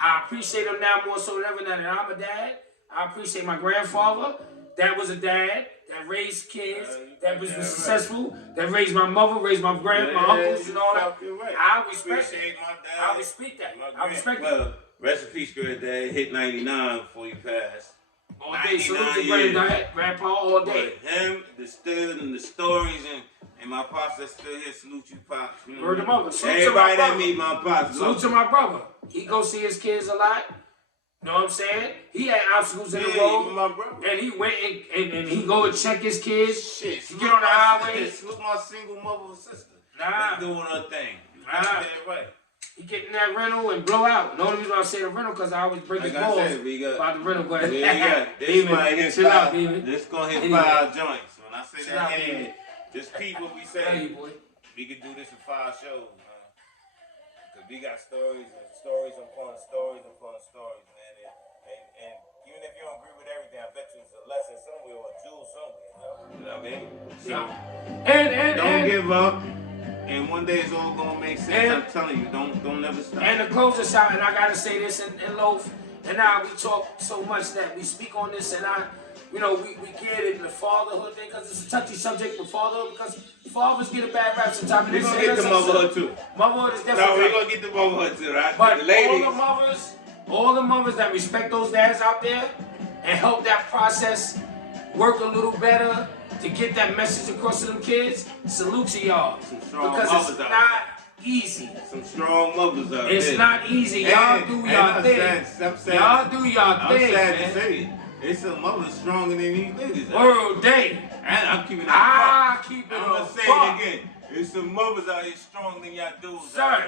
I appreciate him now more so than ever now that I'm a dad. I appreciate my grandfather. That was a dad that raised kids, that was successful, that raised my mother, raised my uncles and all that. I respect it. I respect that. I respect that. Well, rest in peace, granddad. Hit 99 before you passed. All day, salute to granddad, grandpa, all day. But him, the stories, and my pops that's still here, salute you, pops. You know, word to mother. everybody that meet my pops. Salute to my brother. He go see his kids a lot. Know what I'm saying? He had obstacles in the road, my brother. and he went and he go and check his kids. Shit, he get on the highway. Salute my single mother and sister. Nah, doing her thing. Nah, right. He get in that rental and blow out. The only reason I say the rental because I always break his balls about the rental. But this might hit chill out, 5. This gonna hit 5 joints. When I say that, just people we say we can do this in 5 shows, man. Cause we got stories upon stories upon stories, man. And even if you don't agree with everything, I bet you it's a lesson somewhere or a jewel somewhere. You know what I mean? So don't give up. And one day it's all gonna make sense. I'm telling you, don't never stop. And to close this out, and I gotta say this in Loaf, and now we talk so much that we speak on this, and we get it in the fatherhood thing because it's a touchy subject for fatherhood because fathers get a bad rap sometimes. We're gonna get the motherhood too. Motherhood is definitely. No, we're gonna get the motherhood too, right? But the ladies, all the mothers that respect those dads out there and help that process work a little better to get that message across to them kids, salute to y'all. Because it's not easy. Some strong mothers out there. It's not easy. Y'all do y'all thing. Y'all do y'all thing, I'm sad man. to say it. It's some mothers stronger than these niggas. World day. And I'm keeping it I'm gonna say it again. There's some mothers out here stronger than y'all dudes. Sir,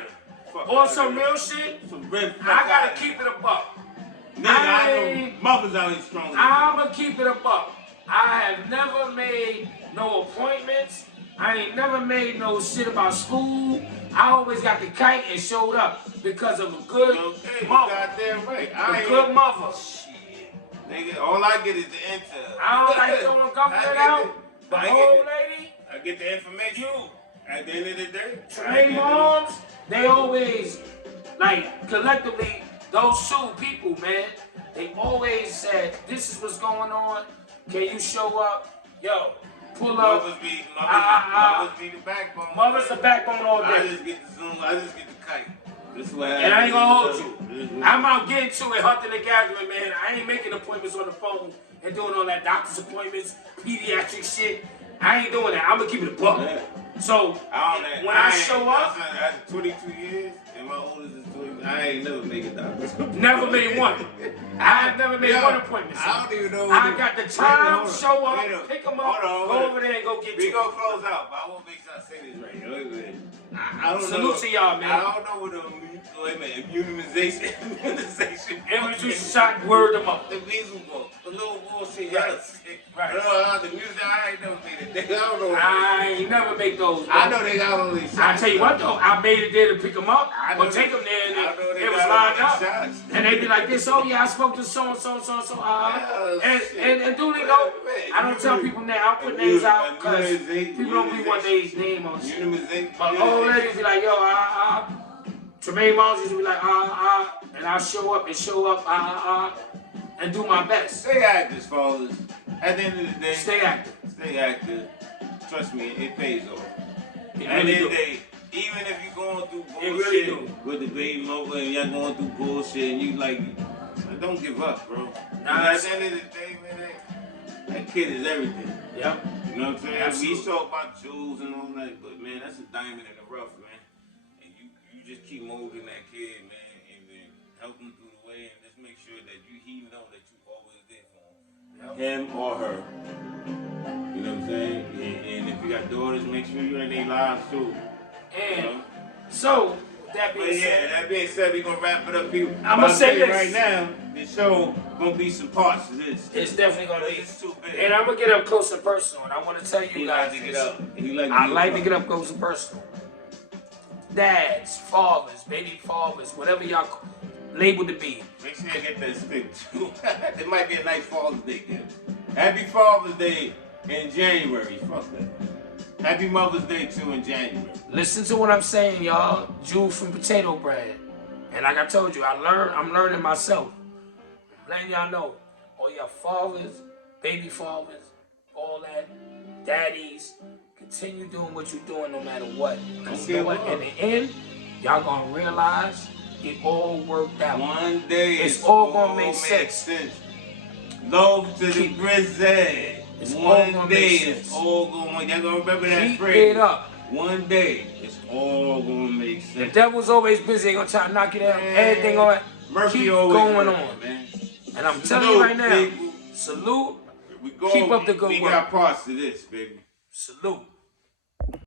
on some real shit, some red I gotta keep it a buck. Nigga, I know mothers out here stronger. I'ma keep it a buck. I have never made no appointments. I ain't never made no shit about school. I always got the kite and showed up because of a good mother. Goddamn right. A good mother. Shit. Nigga, all I get is the intel. I don't like throwing government out. The old lady. I get the information. At the end of the day. Trey moms, they always, like, collectively, those 2 people, man, they always said, this is what's going on. Can you show up? Yo, pull up. Mothers be the backbone. Mother's the backbone all day. I just get the Zoom. I just get the kite. This is what and I ain't gonna hold you. I'm out getting to it, hunting and gathering, man. I ain't making appointments on the phone and doing all that doctor's appointments, pediatric shit. I ain't doing that. I'm gonna keep it a buck. Yeah. So when I show up, after 22 years, and my oldest is 20, I ain't never make a doctor. Never made one. I have never made one appointment. So I don't even know. I got the time, show up, pick them up, go over there and go get you. We gonna close out, but I won't make sure I say this right. I don't know. Salute to y'all, man. I don't know what immunization. Immunization shot, word them up. The measles book. The little bullshit. Right. Right. The music, I ain't never made it. I don't know. I ain't never make those. Bro. I know they got all these shots. I tell you what though, I made it there to pick them up, or take them there, and it was lined up. Shots. And they be like this, oh yeah, I spoke to so and so. And do they know? I don't tell people now, I put names out because people don't really want their name on shit. But old ladies be like, yo, Tremaine Moss used to be like, and I'll show up, and do my best. Stay active, fathers. At the end of the day, stay active. Stay active. Trust me, it pays off. At the really end of the day, even if you're going through bullshit really with the baby mother and y'all going through bullshit and you like, don't give up, bro. Nah, at the end of the day, man, that kid is everything. Yep. You know what I'm saying? Absolutely. We talk about jewels and all that, but man, that's a diamond in the rough, man. And you just keep molding that kid, man, and then help him through the way and just make sure that he know that you always there for him. Yep. Him or her. You know what I'm saying? And if you got daughters, make sure you're in their lives too. And so, that being said, we're gonna wrap it up, people. I'm gonna say this right now. The show gonna be some parts of this. It's definitely gonna be. It's too big. And I'm gonna get up close and personal. And I want to tell you guys, I like to get up close and personal. Dads, fathers, baby fathers, whatever y'all labeled to be. Make sure you get that stick too. It might be a nice Father's Day gift. Happy Father's Day in January. Fuck that. Happy Mother's Day too in January. Listen to what I'm saying, y'all. Juice from potato bread. And like I told you, I'm learning myself. I'm letting y'all know. All your fathers, baby fathers, all that, daddies, continue doing what you're doing no matter what. Because you know what? In the end, y'all gonna realize it all worked out. One day it's all gonna make sense. Love to the Brizzy. One day it's all gonna. Y'all gonna remember that phrase. Keep it up. One day it's all gonna make sense. The devil's always busy. They gonna try to knock you down. Everything on. Keep going on, man. And I'm telling you right now, salute. Keep up the good work. We got parts to this, baby. Salute.